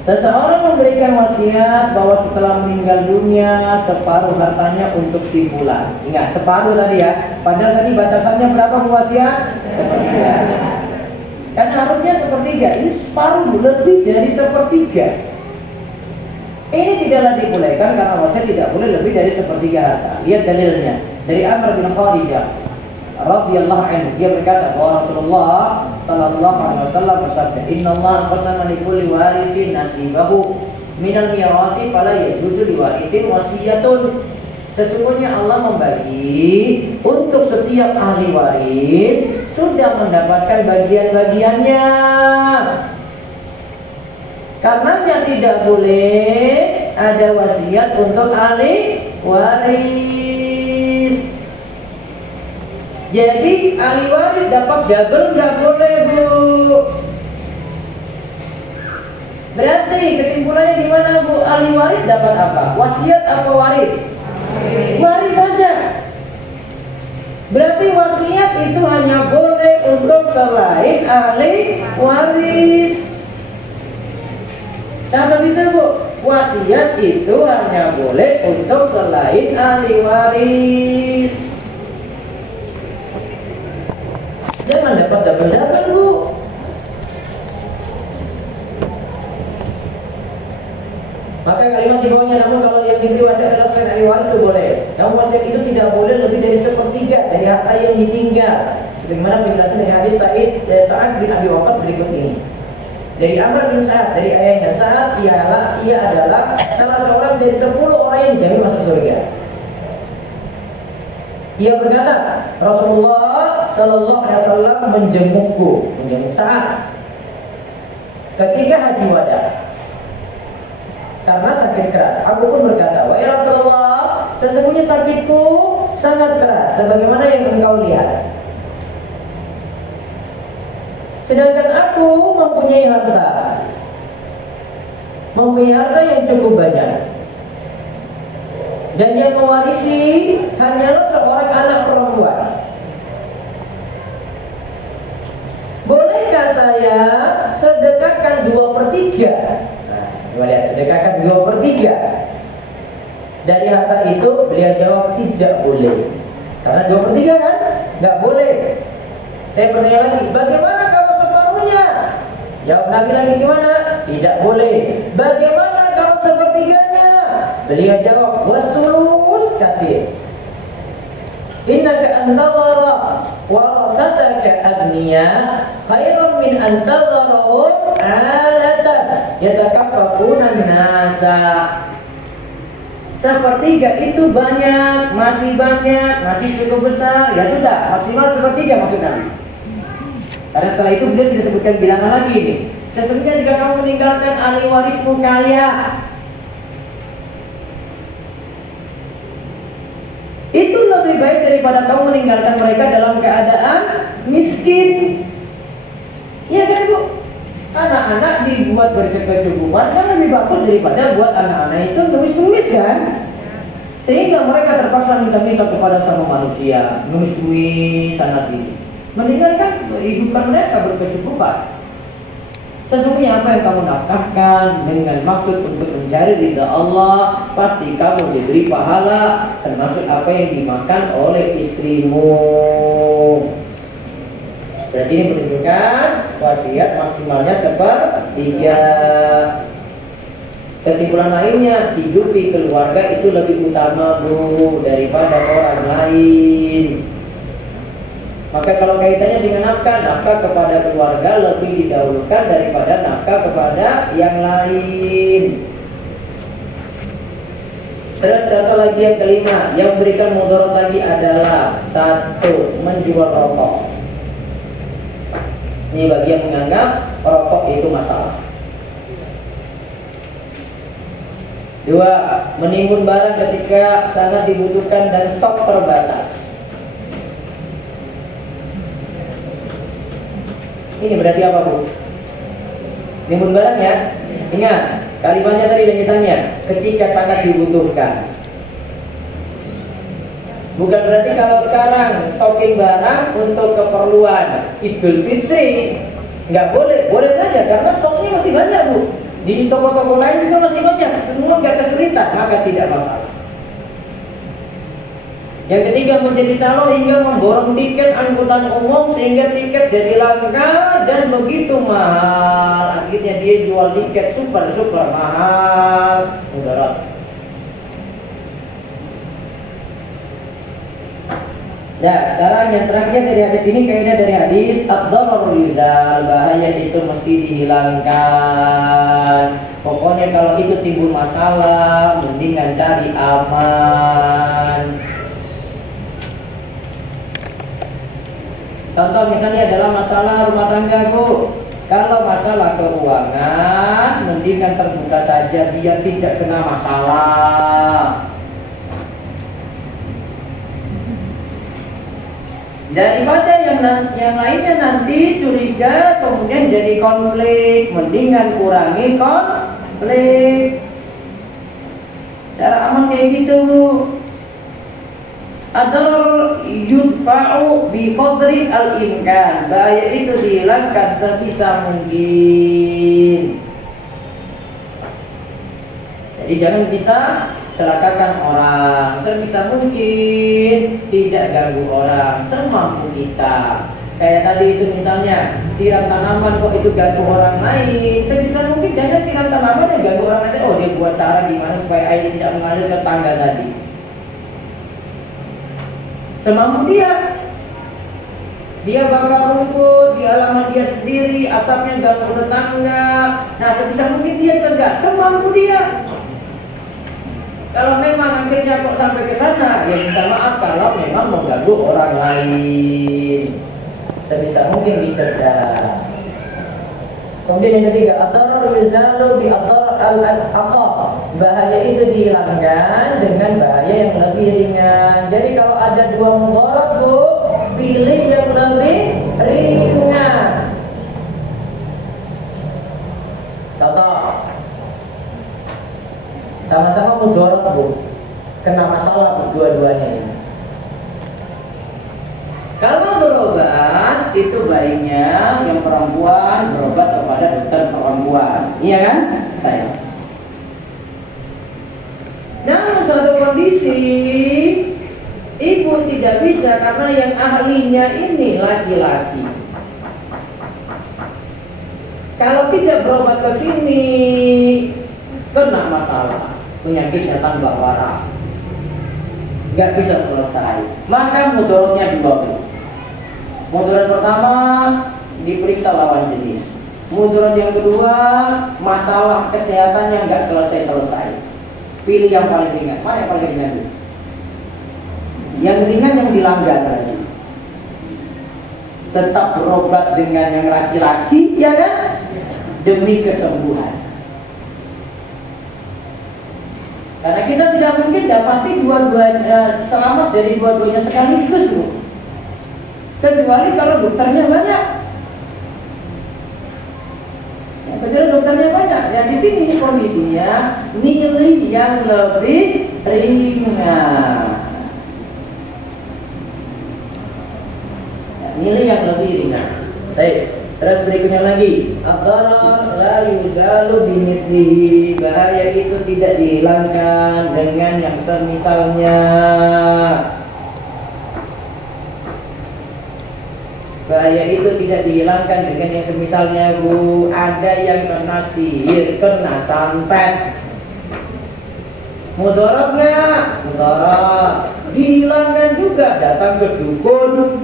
Seseorang memberikan wasiat bahwa setelah meninggal dunia separuh hartanya untuk si fulan. Ingat, separuh tadi ya. Padahal tadi batasannya berapa Bu wasiat? Sepertiga. Kan harusnya sepertiga. Ini separuh, lebih dari sepertiga. Ini tidaklah dibolehkan karena wasiat tidak boleh lebih dari sepertiga harta. Lihat dalilnya dari Amr bin Kharijah radhiyallahu anhu. Dia berkata bahwa Rasulullah sallallahu alaihi wasallam bersabda, "Innallaha qasama likulli warithin nasibahu minal mirasi fala yajuzu liwarithin wasiyatun." Sesungguhnya Allah membagi untuk setiap ahli waris sudah mendapatkan bagian-bagiannya. Karenanya tidak boleh ada wasiat untuk ahli waris. Jadi ahli waris dapat double nggak boleh, Bu. Berarti kesimpulannya gimana, Bu? Ahli waris dapat apa? Wasiat apa waris? Waris saja. Berarti wasiat itu hanya boleh untuk selain ahli waris. Catat itu Bu, wasiat itu hanya boleh untuk selain ahli waris. Jangan dapat double-double Bu. Maka kalimat di bawahnya, namun kalau yang diberi wasiat adalah selain ahli waris itu boleh. Namun wasiat itu tidak boleh lebih dari 1/3 dari harta yang ditinggal. Sebagaimana penjelasan dari hadis Sa'ad bin Abi Waqqas berikut ini. Dari Amr bin Sa'ad, dari ayahnya Sa'ad, ia adalah salah seorang dari 10 orang yang dijamin masuk surga. Ia berkata, Rasulullah Sallallahu Alaihi Wasallam menjenguk Sa'ad ketika haji wada karena sakit keras. Aku pun berkata, wahai Rasulullah, sesungguhnya sakitku sangat keras, sebagaimana yang engkau lihat. Sedangkan aku mempunyai harta yang cukup banyak, dan yang mewarisi hanyalah seorang anak perempuan. Bolehkah saya sedekahkan 2/3? Coba lihat, sedekahkan 2/3 dari harta itu. Beliau jawab, tidak boleh. Karena 2/3 kan? Nggak boleh. Saya bertanya lagi, bagaimana kalau separuhnya? Jawab Nabi lagi, gimana? Tidak boleh. Bagaimana kalau sepertiganya? Beliau jawab, wasulus kasih. Innaka antadhara warathataka agniya khairun min antadharahum alatan yatakaffafuna nasa. 1/3 itu banyak, masih cukup besar. Ya sudah, maksimal 1/3 maksud Nabi. Karena setelah itu beliau tidak sebutkan bilangan lagi ini. Sesungguhnya jika kamu meninggalkan ahli warismu kaya, itu lebih baik daripada kamu meninggalkan mereka dalam keadaan miskin. Ya kan Bu? Anak-anak dibuat berkecukupan kan lebih bagus daripada buat anak-anak itu nulis-nulis kan? Sehingga mereka terpaksa minta-minta kepada sama manusia, nulis-nulis sana sini. Mendingan kan kehidupan mereka berkecukupan. Sesungguhnya apa yang kamu nafkahkan dengan maksud untuk mencari ridha Allah, pasti kamu diberi pahala, termasuk apa yang dimakan oleh istrimu. Berarti ini menunjukkan wasiat maksimalnya 1/3. Kesimpulan lainnya, hidupi keluarga itu lebih utama Bu daripada orang lain. Maka kalau kaitannya dengan nafkah kepada keluarga lebih didahulukan daripada nafkah kepada yang lain. Terus satu lagi yang kelima, yang memberikan mudarat lagi adalah 1. Menjual rokok. Ini bagi yang menganggap rokok itu masalah. 2. Menimbun barang ketika sangat dibutuhkan dan stok terbatas. Ini berarti apa Bu? Nimbun barang ya. Ingat, kalimatnya tadi lanjutannya, ketika sangat dibutuhkan. Bukan berarti kalau sekarang stokin barang untuk keperluan Idul Fitri nggak boleh, boleh saja karena stoknya masih banyak Bu. Di toko-toko lain juga masih banyak, semua nggak kesulitan, maka tidak masalah. Yang ketiga, menjadi calo hingga memborong tiket angkutan umum sehingga tiket jadi langka dan begitu mahal. Akhirnya dia jual tiket super mahal. Mudarat. Ya, sekarang yang terakhir dari hadis ini, kaidah dari hadis ad-darar yuzal, bahaya itu mesti dihilangkan. Pokoknya kalau itu timbul masalah, mendingan cari aman. Contoh misalnya adalah masalah rumah tangga Bu. Kalau masalah keuangan, mendingan terbuka saja biar tidak kena masalah. Daripada yang lainnya nanti curiga kemudian jadi konflik, mendingan kurangi konflik. Cara aman kayak gitu Bu. Ad-darar yunfa'u bi qadri al-imkan. Bahaya itu dihilangkan sebisa mungkin. Jadi jangan kita celakakan orang, sebisa mungkin tidak ganggu orang semampu kita. Kayak tadi itu misalnya siram tanaman kok itu ganggu orang lain, sebisa mungkin jangan siram tanaman yang ganggu orang lain. Oh, dia buat cara gimana supaya air tidak mengalir ke tangga tadi. Semampu dia bakar rumput di halaman dia sendiri, asapnya ganggu tetangga. Nah, sebisa mungkin dia cegah, semampu dia. Kalau memang akhirnya kok sampai ke sana, ya minta maaf kalau memang mengganggu orang lain. Sebisa mungkin dicegah. Kemudian yang ketiga, ad-darar yuzalu bi ad-darar al-akhaf. Bahaya itu dihilangkan dengan bahaya yang lebih ringan. Jadi kalau ada dua mudarat, Bu, pilih yang lebih ringan. Contoh, sama-sama mudarat, Bu, kena masalah Bu dua-duanya ini. Kalau berobat itu baiknya yang perempuan berobat kepada dokter perempuan, iya kan? Baik. Namun satu kondisi ibu tidak bisa karena yang ahlinya ini laki-laki. Kalau tidak berobat ke sini kena masalah, penyakitnya tambah parah, nggak bisa selesai. Maka mudaratnya dua. Mudarat pertama diperiksa lawan jenis. Mudarat yang kedua masalah kesehatan yang nggak selesai. Pilih yang paling ringan. Mana yang paling ringan? Yang ringan yang dilanggar tadi. Tetap berobat dengan yang laki-laki, ya kan? Demi kesembuhan. Karena kita tidak mungkin dapati dua-duanya selamat dari dua-duanya sekaligus, loh. Kecuali kalau dokternya banyak. Ya, kecuali dokternya banyak. Ya di sini kondisinya nilai yang lebih ringan. Ya, nilai yang lebih ringan. Baik. Terus berikutnya lagi, ad-darar la yuzalu bimislihi. Bahaya itu tidak dihilangkan dengan yang semisalnya. Bahaya itu tidak dihilangkan dengan yang semisalnya, Bu. Ada yang kena sihir, kena santet. Mudarat nggak? Mudarat. Dihilangkan juga, datang ke dukun,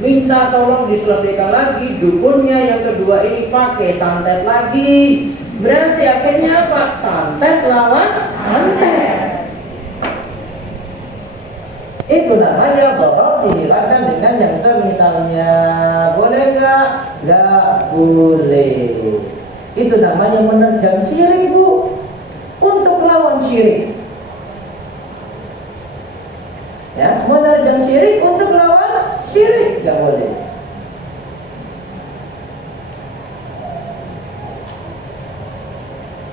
minta tolong diselesaikan lagi. Dukunnya yang kedua ini pakai santet lagi. Berarti akhirnya apa? Santet lawan santet. Itu namanya darar dihilangkan dengan yang semisalnya. Boleh nggak? Nggak boleh. Itu namanya menerjang syirik, Bu. Untuk melawan syirik. Ya, menerjang syirik untuk melawan syirik, nggak boleh.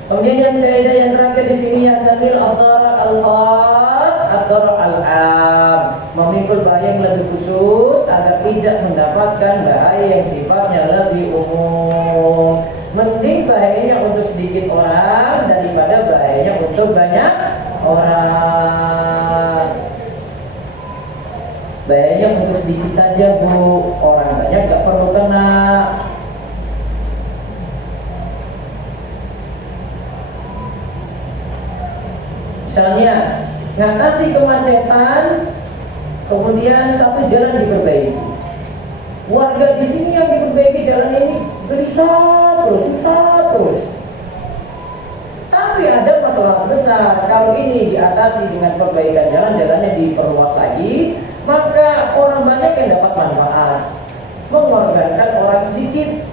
Kemudian yang kaidah yang terakhir di sini yang terakhir ad-darar al-khas, ad-darar al-am, memikul bahaya yang lebih khusus agar tidak mendapatkan bahaya yang sifatnya lebih umum. Mending bahayanya untuk sedikit orang daripada bahayanya untuk banyak orang. Bahayanya untuk sedikit saja, Bu, orang banyak gak perlu kena. Misalnya ngatasi kemacetan, kemudian satu jalan diperbaiki. Warga di sini yang diperbaiki jalan ini gelisah terus, susah terus. Tapi ada masalah besar. Kalau ini diatasi dengan perbaikan jalan-jalannya diperluas lagi, maka orang banyak yang dapat manfaat. Mengorbankan orang sedikit.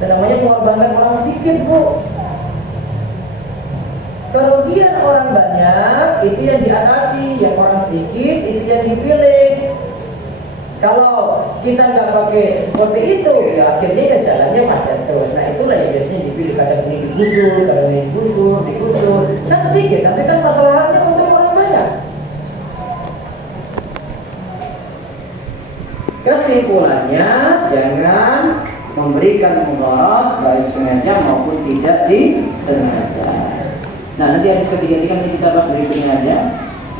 Dan namanya mengorbankan orang sedikit, Bu. Kerugian orang banyak itu yang diatasi, yang orang sedikit itu yang dipilih. Kalau kita nggak pakai seperti itu, ya akhirnya ya jalannya macet terus. Nah itulah yang biasanya dipilih. Kadang ini digusur, kadang ini digusur. Kan sedikit, tapi kan masalahnya untuk orang banyak. Kesimpulannya, jangan memberikan mudarat baik sengaja maupun tidak disengaja. Nah, nanti hadis ketiga kan kita bahas berikutnya aja.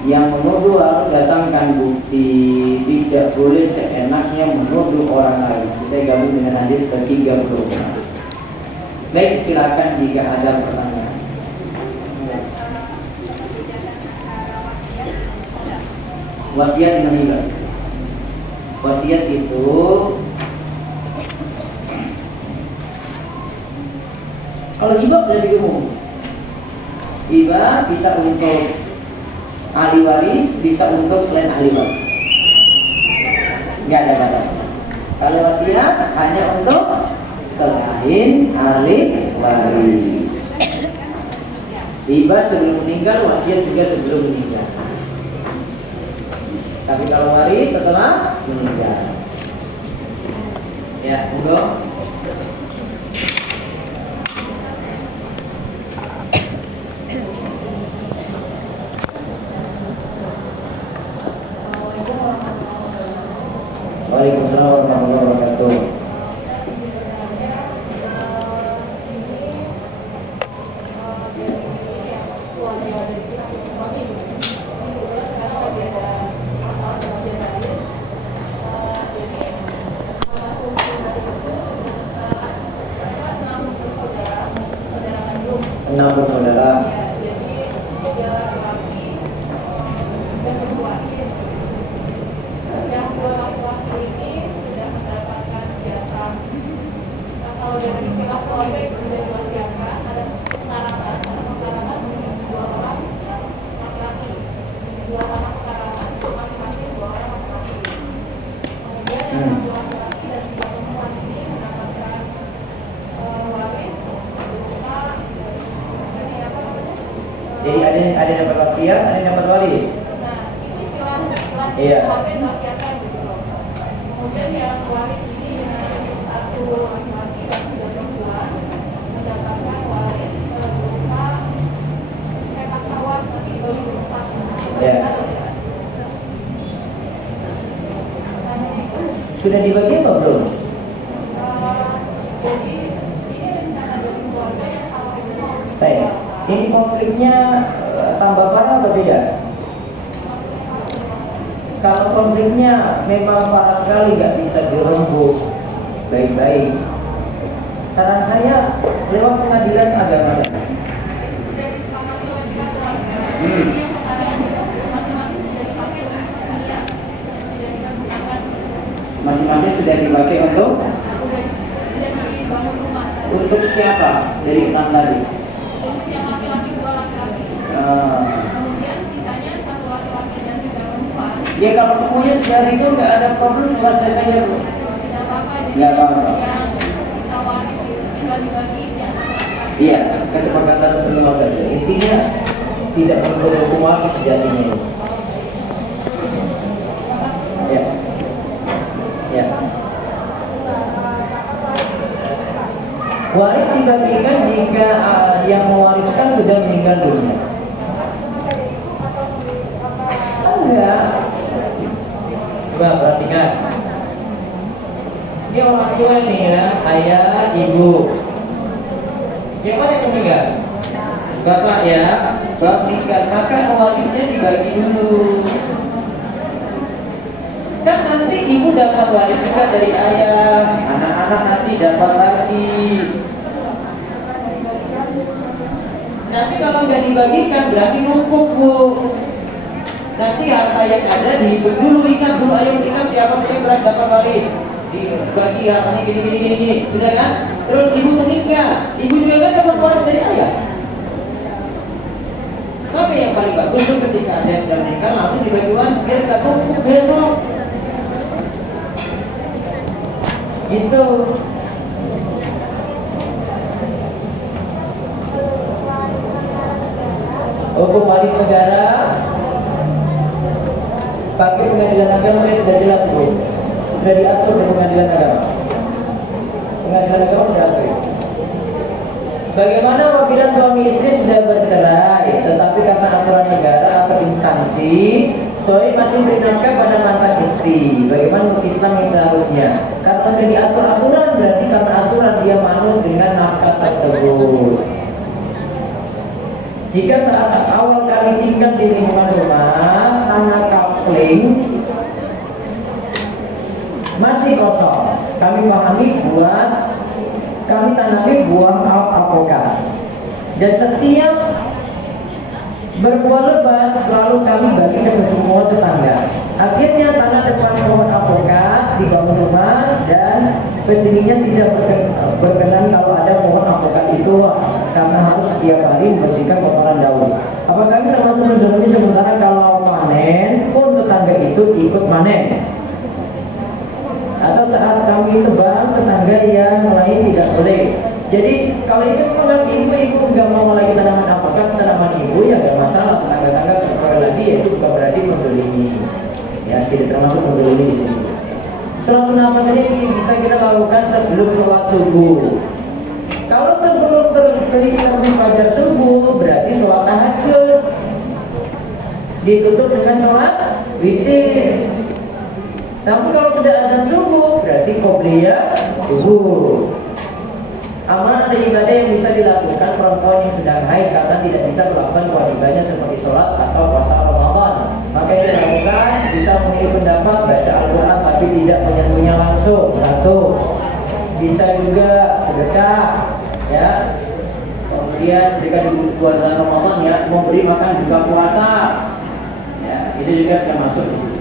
Yang menuduh harus datangkan bukti, tidak boleh seenaknya menuduh orang lain. Saya gabung dengan hadis ke-30. Baik, silakan jika ada pertanyaan. Wasiat yang meninggal. Wasiat itu kalau hibah lebih umum. Hibah bisa untuk ahli waris, bisa untuk selain ahli waris. Nggak ada batas. Kalau wasiat hanya untuk selain ahli waris. Hibah sebelum meninggal, wasiat juga sebelum meninggal. Tapi kalau waris setelah meninggal. Ya, monggo. Waalaikumsalam warahmatullahi wabarakatuh. Enam bersaudara. Jadi ada yang dapat wasiat, ada yang dapat waris. Iya. Kemudian yang waris ini satu laki-laki dan tiga perempuan mendapatkan waris berupa petak sawah tapi berupa Sudah dibagi apa belum? Jadi ini rencana dari keluarga yang sawah itu mau Baik. Ini konfliknya tambah parah atau tidak? Kalau konfliknya memang parah sekali, nggak bisa dirembuk baik-baik, saran saya lewat pengadilan agama. Masing-masing sudah dipakai untuk siapa dari enam tadi? yang laki-laki dua laki-laki. Kemudian sisanya satu laki-laki dan tiga perempuan. Ya kalau semuanya sudah itu nggak ada problem, selesai saja bu. Nggak apa-apa. Yang bisa waris itu tinggal dibagi yang Iya, kesepakatan semua saja. Intinya tidak perlu hukum waris sejatinya ini. Ya. Ya. Waris dibagikan jika yang mewariskan sudah meninggal dunia. Enggak. Coba perhatikan. Ini orang tua nih ya, ayah, ibu. Yang mana yang meninggal? Bapak ya, bapak meninggal. Maka warisnya dibagi dulu. Kan nanti ibu dapat waris juga dari ayah, anak-anak nanti dapat lagi. Nanti kalau nggak dibagikan berarti numpuk bu. Nanti harta yang ada dihitung dulu, ingat dulu, ayo kita siapa saja berhak dapat waris. Dibagi hartanya gini. Sudah kan? Terus ibu meninggal, ibu juga kan dapat waris dari ayah. Maka yang paling bagus itu ketika ada sudah meninggal langsung dibagi waris biar nggak numpuk besok. Itu hukum waris negara pakai pengadilan agama. Saya sudah jelas bu, sudah diatur di pengadilan agama. Pengadilan agama sudah atur. Bagaimana apabila suami istri sudah bercerai, tetapi karena aturan negara atau instansi suami masih beri nafkah pada mantan istri? pasti. Bagaimana menurut Islam yang seharusnya? Karena sudah diatur aturan, berarti karena aturan dia manut dengan nafkah tersebut. Jika saat awal kali tinggal di lingkungan rumah, tanah kapling masih kosong, kami tanami buah alpukat, dan setiap berbuah lebat selalu kami bagi ke semua tetangga. Akhirnya tanah depan pohon alpukat dibangun rumah, dan kesininya tidak berkenan kalau ada pohon alpukat itu karena harus setiap hari membersihkan kotoran daun. Apakah kami termasuk menzalimi sementara kalau panen pun tetangga itu ikut panen? Atau saat kami tebang tetangga yang lain tidak boleh? Jadi kalau itu memang ibu nggak mau lagi tanaman alpukat, tanaman ibu ya nggak masalah, tetangga-tetangga keluar lagi, ya itu bukan berarti mendolimi. Ya, tidak termasuk mendolimi di sini. Sholat sunnah apa saja yang bisa kita lakukan sebelum sholat subuh? Kalau sebelum terbit fajar subuh berarti sholat tahajud, ditutup dengan sholat witir. Namun kalau sudah azan subuh berarti qobliyah subuh. Amalan atau ibadah yang bisa dilakukan perempuan yang sedang haid karena tidak bisa melakukan kewajibannya seperti sholat atau puasa Ramadan, maka yang dilakukan bisa memilih pendapat baca Al-Quran tapi tidak menyentuhnya langsung. Satu, bisa juga sedekah, ya. Kemudian sedekah di bulan Ramadan, ya, memberi makan buka puasa, ya, itu juga sudah masuk di situ.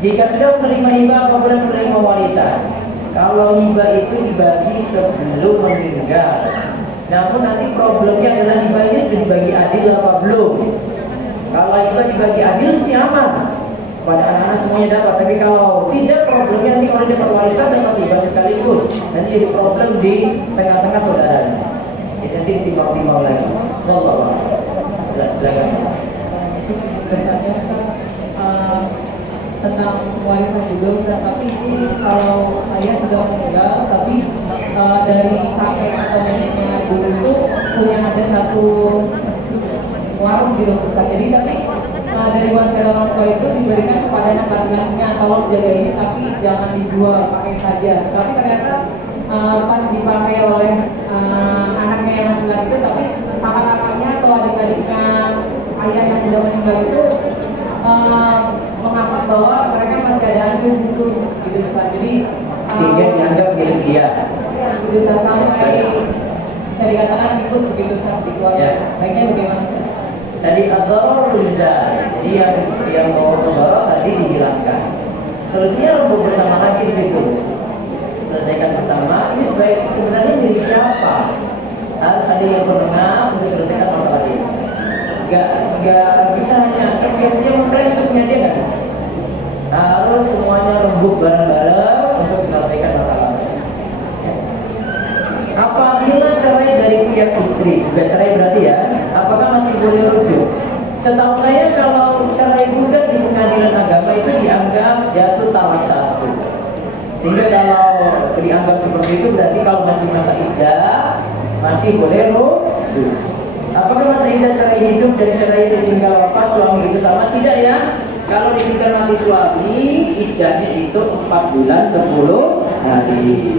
Jika sudah menerima hibah, apabila menerima warisan, kalau hibah itu dibagi sebelum meninggal, namun nanti problemnya adalah hibah ini sudah dibagi adil apa belum. Kalau hibah dibagi adil sih aman, pada anak-anak semuanya dapat. Tapi kalau tidak, problemnya nanti kalau dapat warisan dapat hibah sekaligus, nanti jadi problem di tengah-tengah saudaranya. Jadi nanti timbang-timbang lagi. Wallah, silakan. Tentang warisan juga Ustaz, tapi ini kalau saya sudah meninggal, tapi dari kakek atau neneknya dulu itu punya ada satu warung gitu Ustaz. Jadi tapi dari wasiat orang tua itu diberikan kepada anak laki-lakinya, tolong jaga ini tapi jangan dijual, pakai saja. Tapi ternyata pas dipakai oleh anaknya yang laki-laki itu, tapi kakak-kakaknya atau adik-adiknya ayah yang sudah meninggal itu menganggap bahwa mereka masih ada andil di situ, gitu Ustaz. Jadi sehingga dianggap milik dia. Gitu Ustaz, sampai bisa dikatakan ikut begitu Ustaz di keluarga. Ya. Baiknya bagaimana? Tadi ad-dharar rizal, jadi yang bawa mudarat tadi dihilangkan. Solusinya rembuk bersama lagi di situ. Selesaikan bersama. Ini sebenarnya milik siapa? Harus ada yang menengah untuk selesaikan masalah ini. Gak bisa hanya sekian-sekian mungkin itu punya dia, nggak bisa. Harus semuanya rembuk bareng-bareng untuk selesaikan masalahnya. Apabila cerai dari pihak istri, bukan cerai berarti ya, apakah masih boleh rujuk? Setahu saya kalau cerai gugat di pengadilan agama itu dianggap jatuh talak satu. Sehingga kalau dianggap seperti itu berarti kalau masih masa iddah masih boleh rujuk. Apakah masa iddah cerai hidup dan cerai ditinggal wafat suami itu sama? Tidak ya. Kalau ditinggal mati suami, iddahnya itu 4 bulan 10 hari.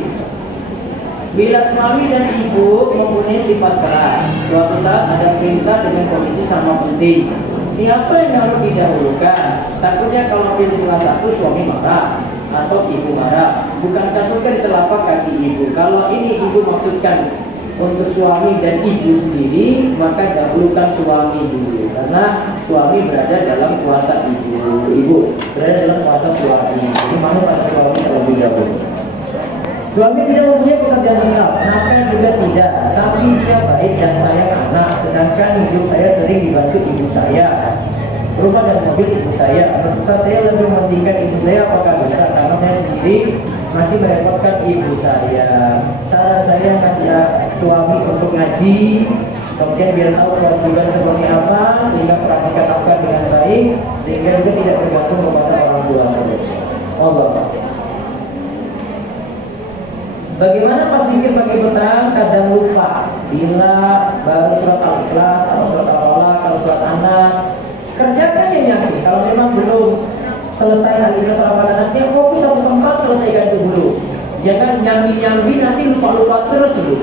Bila suami dan ibu mempunyai sifat keras, suatu saat ada perintah dengan kondisi sama penting, siapa yang harus didahulukan? Takutnya kalau pilih salah satu suami marah atau ibu marah. Bukankah surga di telapak kaki ibu? Kalau ini ibu maksudkan untuk suami dan ibu sendiri, maka dahulukan suami dulu, karena suami berada dalam kuasa ibu berada dalam kuasa suami. Jadi mana pada suami terlebih dahulu. Suami tidak mempunyai pekerjaan tetap, nafkah juga tidak, tapi dia baik dan sayang anak, sedangkan hidup saya sering dibantu ibu saya, rumah dan mobil ibu saya. Menurut saya lebih mementingkan ibu saya, apakah bisa? Karena saya sendiri masih merepotkan ibu saya. Saran saya ngajak suami untuk ngaji, kemudian biar tahu kewajiban seperti apa, sehingga praktikkan nafkah dengan baik, sehingga juga tidak tergantung kepada orang tua terus. Allah. Bagaimana pas zikir pagi petang kadang lupa, bila baru surat Al-Ikhlas atau surat Al-Falaq, kalau selesai aktivitas sholat panasnya, fokus satu tempat, selesaikan itu dulu. Jangan nyambi-nyambi nanti lupa-lupa terus dulu.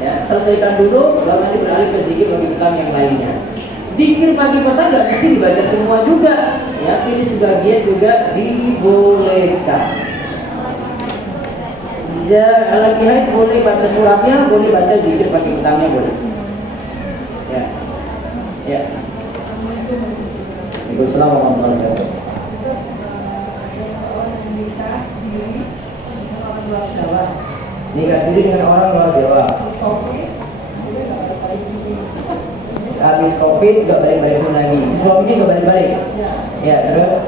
Ya, selesaikan dulu, lalu nanti beralih ke zikir bagi petang yang lainnya. Zikir pagi petang nggak mesti dibaca semua juga, ya, pilih sebagian juga dibolehkan. Ya, lagi haid boleh baca suratnya, boleh baca zikir pagi petangnya boleh. Ya, ya. Waalaikumsalam warahmatullahi wabarakatuh. Nikah sendiri dengan orang luar Jawa. Habis COVID nggak balik-balik lagi. Si suaminya nggak balik-balik. Ya, terus.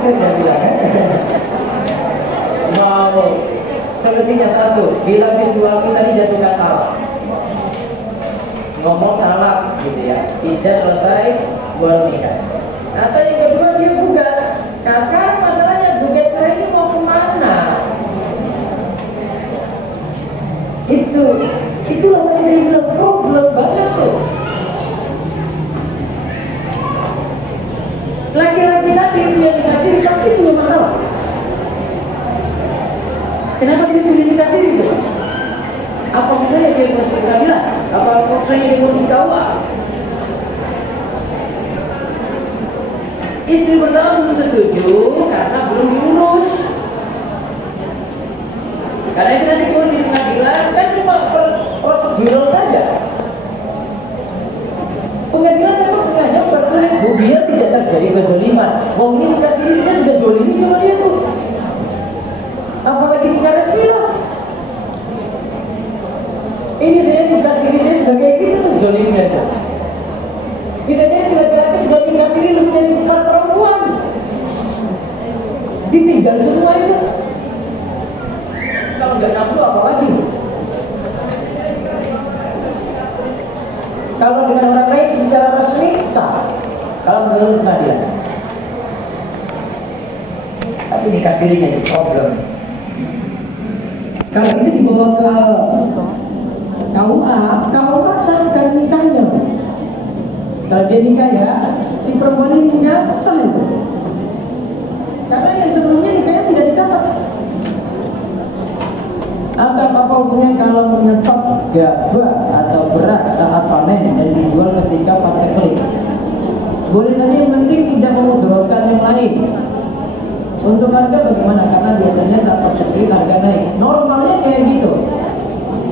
Saya sudah bilang. Mau solusinya satu, bilang si suami tadi jatuhkan talak, ngomong talak gitu ya, tidak selesai baru nikah. Atau yang kedua dia gugat. Nah sekarang masalahnya gugat cerai ini mau kemana? Itulah tadi saya bilang problem banget tuh. Laki-laki tadi itu yang dikasih pasti punya masalah. Kenapa dia pilih nikah siri itu? Apa susahnya dia harus di pengadilan? Apa susahnya dia harus di KUA? Istri pertama belum setuju karena belum diurus. Karena itu nanti kalau di pengadilan kan cuma prosedural saja. Pengadilan memang sengaja bersulit biar tidak terjadi kezaliman. Mau ini nikah siri dia sudah zolimi cuma dia tuh. Apalagi nikah resmi lah. Ini saya nikah siri saya sudah kayak gitu tuh zolimnya tuh. Misalnya sudah nikah siri lebih dari 4 perempuan, ditinggal semua itu. Kalau nggak nafsu apalagi. Kalau dengan orang lain secara resmi sah. Kalau menurut pengadilan. Tapi nikah sirinya itu problem. Kalau itu dibawa ke KUA sahkan nikahnya. Kalau dia nikah ya, si perempuan ini nikah sah itu. Karena yang sebelumnya nikahnya tidak dicatat. Apa hukumnya kalau menyetop gabah atau beras saat panen dan dijual ketika paceklik? Boleh saja, yang penting tidak memudaratkan yang lain. Untuk harga bagaimana? Karena biasanya saat paceklik harga naik. Normalnya kayak gitu.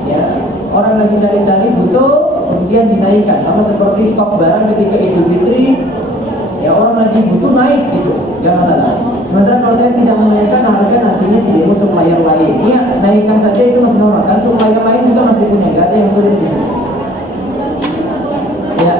Ya, orang lagi cari-cari butuh, kemudian dinaikkan. Sama seperti stok barang ketika Idul Fitri. Ya, orang lagi butuh naik gitu. Jangan masalah. Sementara kalau saya tidak menaikkan harga, nantinya di demo supplier lain. Iya, naikkan saja itu masih normal. Kan supplier lain juga masih punya, nggak ada yang sulit di sini. Ya.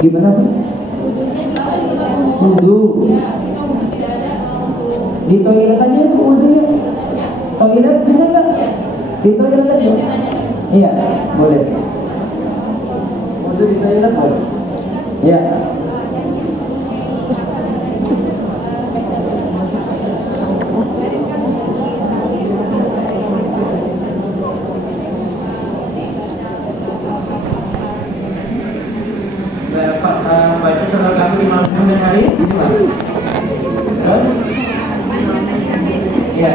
Gimana Bu? Wudhu. Di toilet aja Bu wudhunya. Toilet bisa nggak? Di toilet aja. Iya, boleh. Wudhu di toilet boleh. Ya. Baca surah kami di malam dan hari ini gimana? Terus? Ya.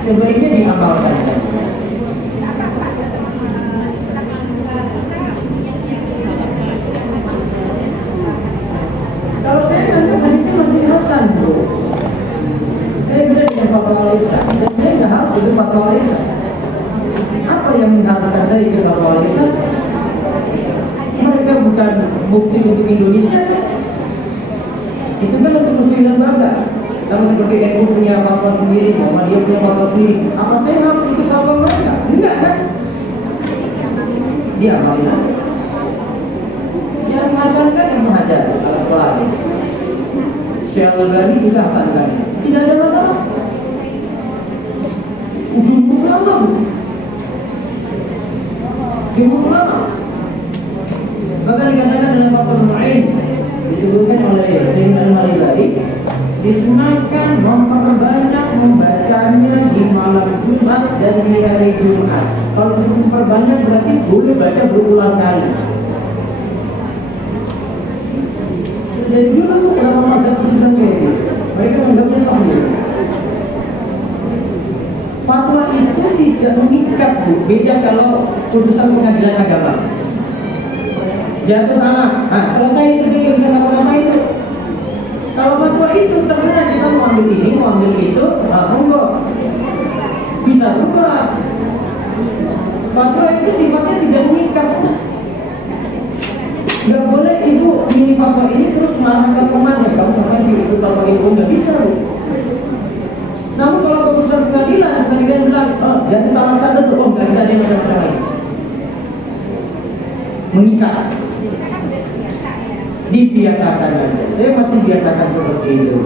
Sebaiknya diamalkan kan? Kalau saya menganggap hadisnya masih hasan bro. Saya beda dengan fatwa al-Ifsah dan saya nggak harus ikut fatwa al-Ifsah. Apa yang mengharuskan saya ikut fatwa al-Ifsah? Mereka bukan bukti untuk Indonesia. Itu kan untuk muslim lembaga. Sama seperti NU punya fatwa sendiri, Muhammadiyah punya fatwa sendiri. Apa saya harus ikut fatwa mereka? Enggak kan? Dia amalin aja. Yang hasan kan yang mengajar kalau sekolah. Syekh Al-Albani juga Hasan Ghani. Tidak ada masalah. Ujung ulama, ujung ulama. Bahkan dikatakan dalam Fathul Mu'in, disebutkan oleh Syekh Al-Albani, disunahkan memperbanyak membacanya di malam Jumat dan di hari Jumat. Kalau disebut memperbanyak berarti boleh baca berulang kali. Dari dulu ulama mazhab sudah kayak gitu. Mereka menganggapnya sahih. Fatwa itu tidak mengikat, Bu. Beda kalau putusan pengadilan agama. Jatuh tanah, nah selesai itu dia bisa apa itu. Kalau fatwa itu terserah kita mau ambil ini, mau ambil itu, nah monggo. Bisa juga. Fatwa itu sifatnya tidak mengikat. Nggak boleh ibu ini fatwa ini terus mengarahkan kemana? Kamu akan diikut fatwa itu nggak bisa, Bu. Namun kalau keputusan pengadilan bilang, oh jangan tamak satu tuh, oh nggak bisa dia macam-macam lagi. Mengikat. Dibiasakan aja. Saya masih biasakan seperti itu.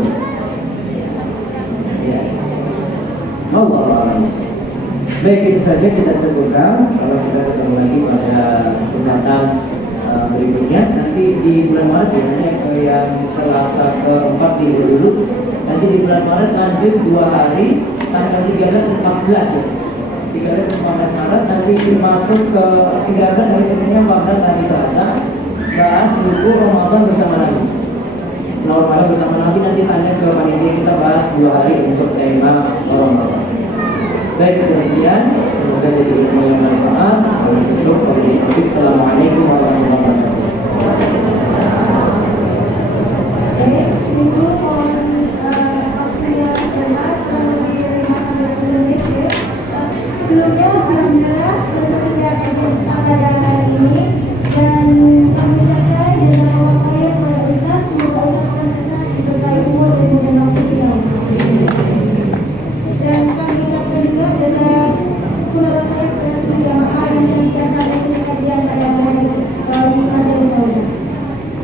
Ya. Allah. Baik, itu saja kita cukupkan. Kalau kita ketemu lagi pada kesempatan berikutnya, nanti di bulan Maret ya, nanti yang Selasa keempat dulu. Nanti di bulan Maret lanjut 2 hari, tanggal 13 dan 14 ya. 13 dan 14 Maret, nanti masuk ke 13 hari Seninnya, 14 hari Selasa. Bahas buku Ramadan bersama Nabi. Ramadan bersama Nabi, nanti tanya ke panitia, kita bahas 2 hari untuk tema Ramadan. Baik, demikian. Semoga jadi ilmu yang bermanfaat. Assalamualaikum warahmatullahi wabarakatuh. Baik, dulu waktunya jemaat kurang lebih 5 sampai 10 menit ya. Sebelumnya